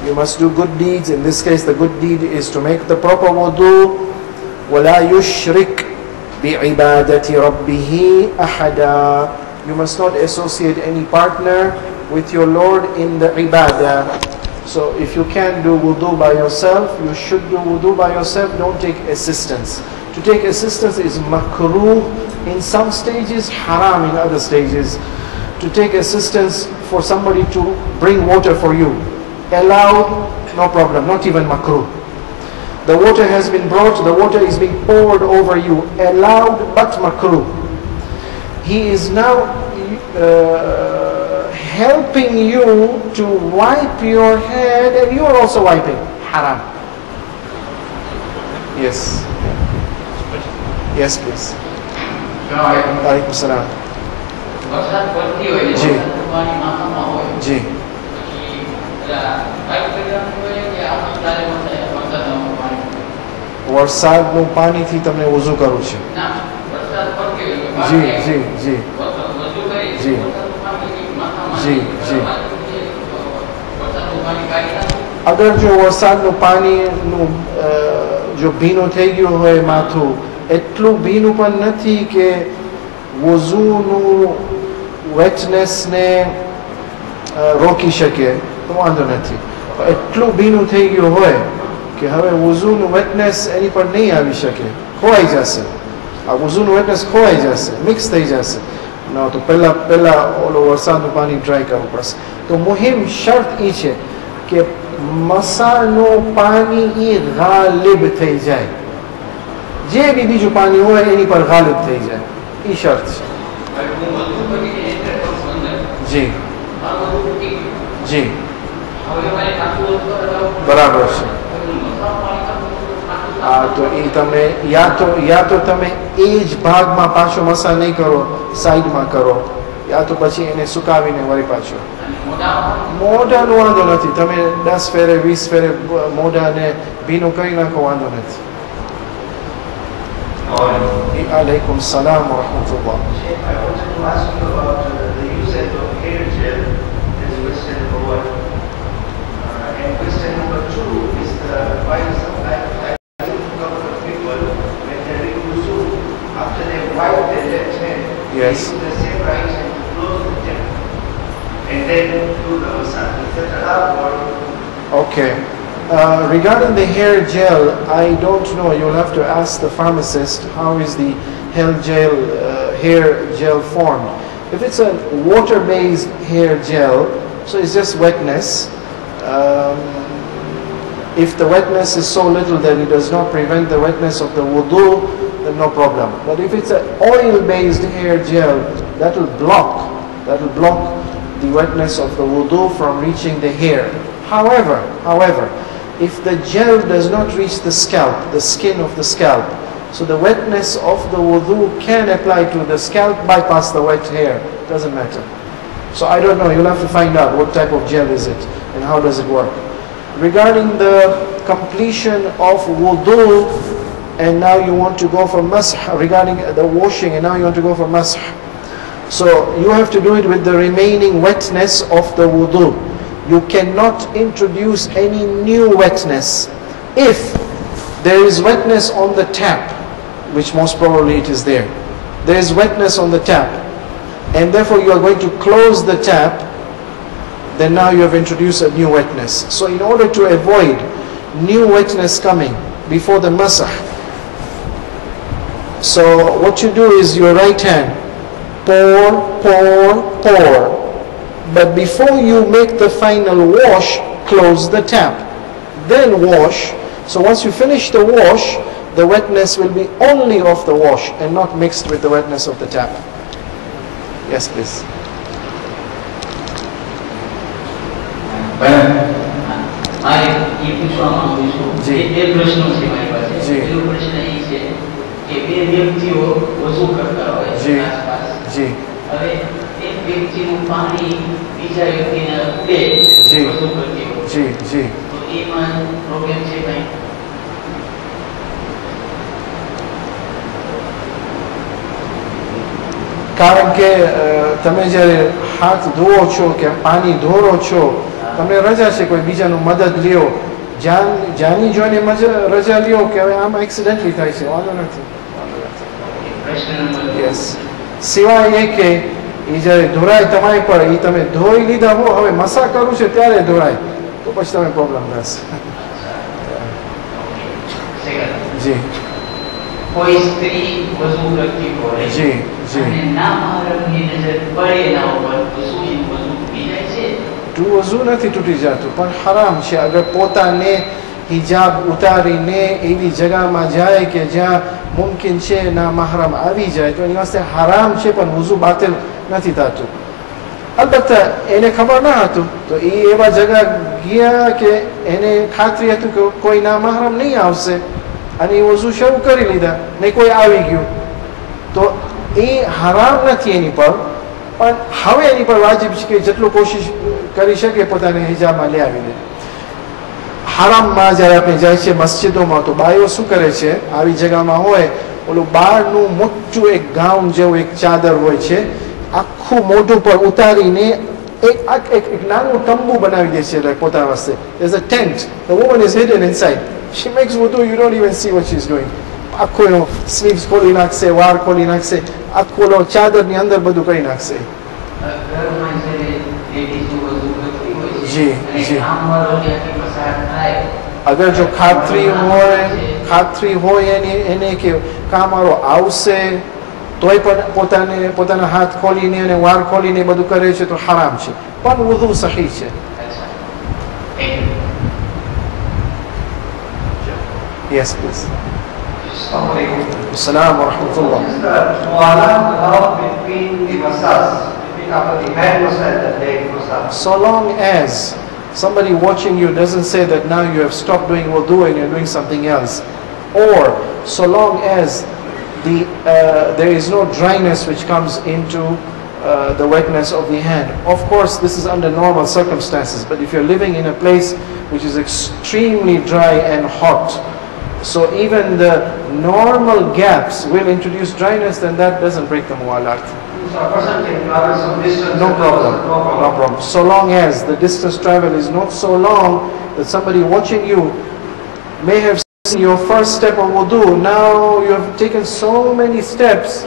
you must do good deeds. In this case the good deed is to make the proper wudu. وَلَا يُشْرِكْ بِعِبَادَةِ رَبِّهِ أَحَدًا, you must not associate any partner with your Lord in the ibadah. So if you can't do wudu by yourself, you should do wudu by yourself, don't take assistance. To take assistance is makruh in some stages, haram in other stages. To take assistance for somebody to bring water for you, allowed, no problem, not even makruh. The water has been brought, the water is being poured over you, allowed but makruh. He is now helping you to wipe your head and you are also wiping. Haram. Yes. Yes, please. Alaikum salam. વરસાદ પડતી હોય જી. વરસાદનું પાણી માથામાં હોય જી. પછી pipe કરવાનું હોય કે આપણે તારે વરસાદનું પાણી વરસાદનું પાણીથી તમને વઝુ કરવું છે. ના વરસાદ પડતી હોય તો જી પાણી જી જી વજુ કરી જી. વરસાદનું પાણી માથામાં જી, જી. વરસાદનું પાણી કાઢી નાખો. અગર જો વરસાદનું પાણીનું જો ભીનું થઈ ગયું હોય માથું, એટલું ભીનું પણ નથી કે વઝુનું વેટનેસને રોકી શકે, તો વાંધો નથી. એટલું ભીનું થઈ ગયું હોય કે હવે વુઝુનું વેટનેસ એની પર નહીં આવી શકે, ખોવાઈ જશે, આ વુઝુનું વેટનેસ ખોવાઈ જશે, મિક્સ થઈ જશે. ન તો પહેલા ઓલો વરસાદનું પાણી ડ્રાય કરવું પડશે. તો મુહિમ શરત એ છે કે મસાનું પાણી એ ગાલિબ થઈ જાય, જે બી બીજું પાણી હોય એની પર ગાલિબ થઈ જાય, એ શરત છે. જી જી બરાબર છે. હા, તો એ તમે યા તો તમે એ જ ભાગમાં પાછો મસા નહીં કરો, સાઈડમાં કરો, યા તો પછી એને સુકાવીને વળી પાછો. મોઢાનો વાંધો નથી, તમે 10 ફેરે 20 ફેરે મોઢાને ભીનું કરી નાખો, વાંધો નથી. alaikum salam wa rahmatullah. I wanted to ask you about the usage of hair gel as question number 1. And question number 2 is why sometimes I think a couple of people, when they do wuzu, after they wipe their left hand, Yes. they use the same right hand to close the gel and then do the massage. Is that allowed or? Okay. Regarding the hair gel, I don't know. You'll have to ask the pharmacist how is the hair gel formed. If it's a water-based hair gel, so it's just wetness. If the wetness is so little that it does not prevent the wetness of the wudu, then no problem. But if it's an oil-based hair gel, that will block the wetness of the wudu from reaching the hair. However, if the gel does not reach the scalp, the skin of the scalp, so the wetness of the wudu can apply to the scalp, bypass the wet hair, doesn't matter. So I don't know, you'll have to find out what type of gel is it and how does it work. Regarding the completion of wudu, and now you want to go for masah, regarding the washing, and now you want to go for masah. So you have to do it with the remaining wetness of the wudu. You cannot introduce any new wetness. If there is wetness on the tap, which most probably it is there is wetness on the tap, and therefore you are going to close the tap, then now you have introduced a new wetness. So in order to avoid new wetness coming before the masah, so what you do is your right hand, pour. But before you make the final wash, close the tap. Then wash. So once you finish the wash, the wetness will be only of the wash and not mixed with the wetness of the tap. Yes, please. વ્યક્તિનું પાણી બીજા વ્યક્તિને ઉડે વસ્તુ કરતી હોય તો એમાં પ્રોબ્લેમ છે કાંઈ? કારણ કે તમે જ્યારે હાથ ધોવો છો કે પાણી ધોરો છો, તમને રજા છે, કોઈ બીજાનું મદદ લ્યો, જાની જોઈને રજા લ્યો કે હવે આમાં એક્સિડન્ટલી થાય છે, વાંધો નથી. યસ. સિવાય એ કે એ જ્યારે ધોરાય તમારી પર, એ તમે ધોઈ લીધા હો, હવે મસા કરવું છે ત્યારે ધોરાય, તો પછી તમે પ્રોબ્લેમ થશે. જી કોઈ સ્ત્રી વજુ કરતી હોય જી અને ના મહરમની નજર પડે એના ઉપર તો શું એ વજુ તૂટી જાય છે? વજુ નથી તૂટી જતું, પણ હરામ છે. અગર પોતાને હિજાબ ઉતારીને એવી જગામાં જાય કે જ્યાં મુમકિન છે ના મહરમ આવી જાય, તો એની વાસ્તે હરામ છે, પણ વજુ બાતિલ નથી થતું. અલબત્ત એને ખબર ના હતું, તો એ એવા જગા ગયા કે એને ખાતરી હતું કે કોઈ ના મહરમ નહીં આવશે, અને એ વજુ શરૂ કરી લીધા ને કોઈ આવી ગયું, તો એ હરામ નથી એની પર, પણ હવે એની પર વાજિબ છે કે જેટલું કોશિશ કરી શકે પોતાને હિજાબમાં લઈ આવીને. હરામમાં જ્યારે આપણે જાય છે મસ્જિદોમાં, તો બાઈઓ શું કરે છે, આવી જગામાં હોય, ઓલું બહારનું મોટું એક ગાઉન જેવું એક ચાદર હોય છે, આખું મોઢું પર ઉતારીને એક નાનું તંબુ બનાવી દે છે પોતાના વાસ્તે. There's a tent. The woman is hidden inside. She makes wudu, you don't even see what she's doing. આખું એનો સ્લીવ્સ ખોલી નાખશે, વાળ ખોલી નાખશે, આખું ચાદરની અંદર બધું કરી નાખશે. જી જી અગર જો ખાતરી હોય એને કે કામ મારો આવશે તોય પણ પોતાના હાથ ખોલીને અને વાર ખોલીને બધું કરે છે તો હરામ છે, પણ વુઝુ સહી છે. Yes, please. Assalamu rahmatullah. So long as somebody watching you doesn't say that now you have stopped doing wudu and you're doing something else, or so long as there is no dryness which comes into the wetness of the hand. Of course, this is under normal circumstances, but if you're living in a place which is extremely dry and hot, so even the normal gaps will introduce dryness, then that doesn't break the muwalat. So a person can travel some distance. No problem. So long as the distance travel is not so long that somebody watching you may have seen your first step of wudu, now you have taken so many steps,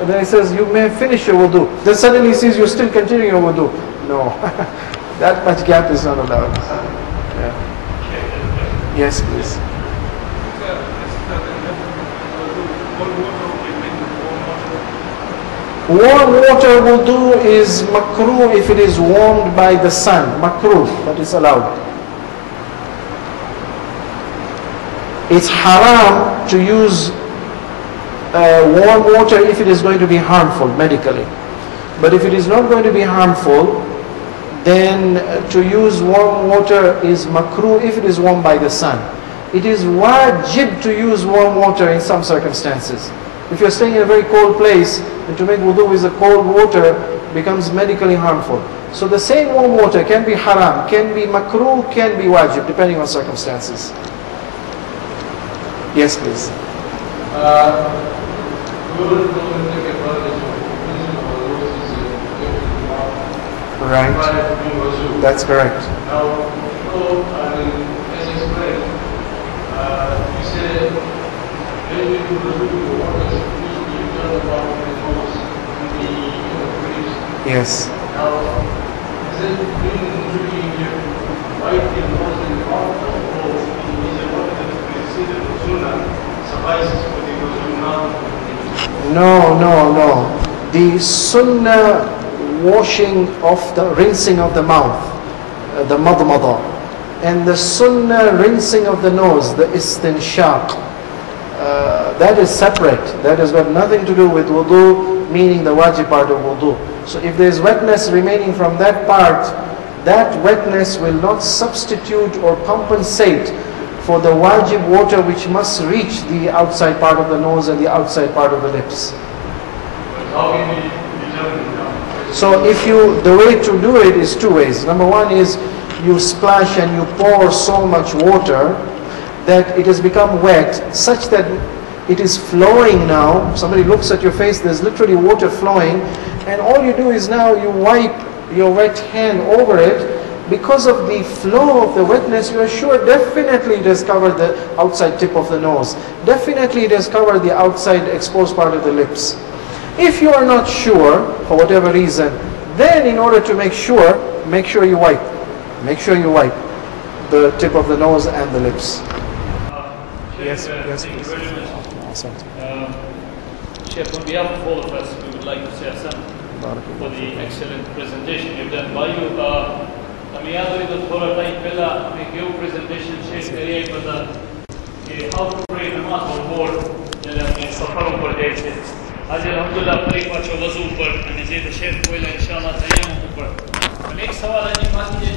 and then he says you may finish your wudu. Then suddenly he sees you're still continuing your wudu. No, that much gap is not allowed. Yeah. Yes, please. Warm water wudu is makruh if it is warmed by the sun. Makruh, but it's allowed. It's haram to use warm water if it is going to be harmful medically. But if it is not going to be harmful, then to use warm water is makruh if it is warmed by the sun. It is wajib to use warm water in some circumstances. If you're staying in a very cold place, and to make wudu with the cold water becomes medically harmful. So the same warm water can be haram, can be makruh, can be wajib, depending on circumstances. Yes, please. Right. That's correct. Yes. No. The sunnah washing of the rinsing of the mouth, the madmada, and the sunnah rinsing of the nose, the istinshaq, that is separate. That has got nothing to do with wudu, meaning the wajib part of wudu. So if there is wetness remaining from that part, that wetness will not substitute or compensate for the wajib water which must reach the outside part of the nose and the outside part of the lips. So the way to do it is two ways. Number one is you splash and you pour so much water that it has become wet such that it is flowing now. Somebody looks at your face, there's literally water flowing, and all you do is now you wipe your wet hand over it. Because of the flow of the wetness, you are sure definitely it has covered the outside tip of the nose. Definitely it has covered the outside exposed part of the lips. If you are not sure, for whatever reason, then in order to make sure you wipe. Make sure you wipe the tip of the nose and the lips. Yes, thank you please. very much. Awesome. Sheikh, on behalf of all of us, we would like to say something for the excellent presentation you've done. By you, हमें याद है तो थोड़ा time पहला हमें क्यों presentation share करिए पता कि हाउ टू प्रे नमाज और बोर्ड जब हमने सफरों पर गए थे आज अल्हम्दुलिल्लाह परिवार को वजू पर मैंने जे शेयर कोई इंशाल्लाह तैयार हूं पर एक सवाल है जी मान लीजिए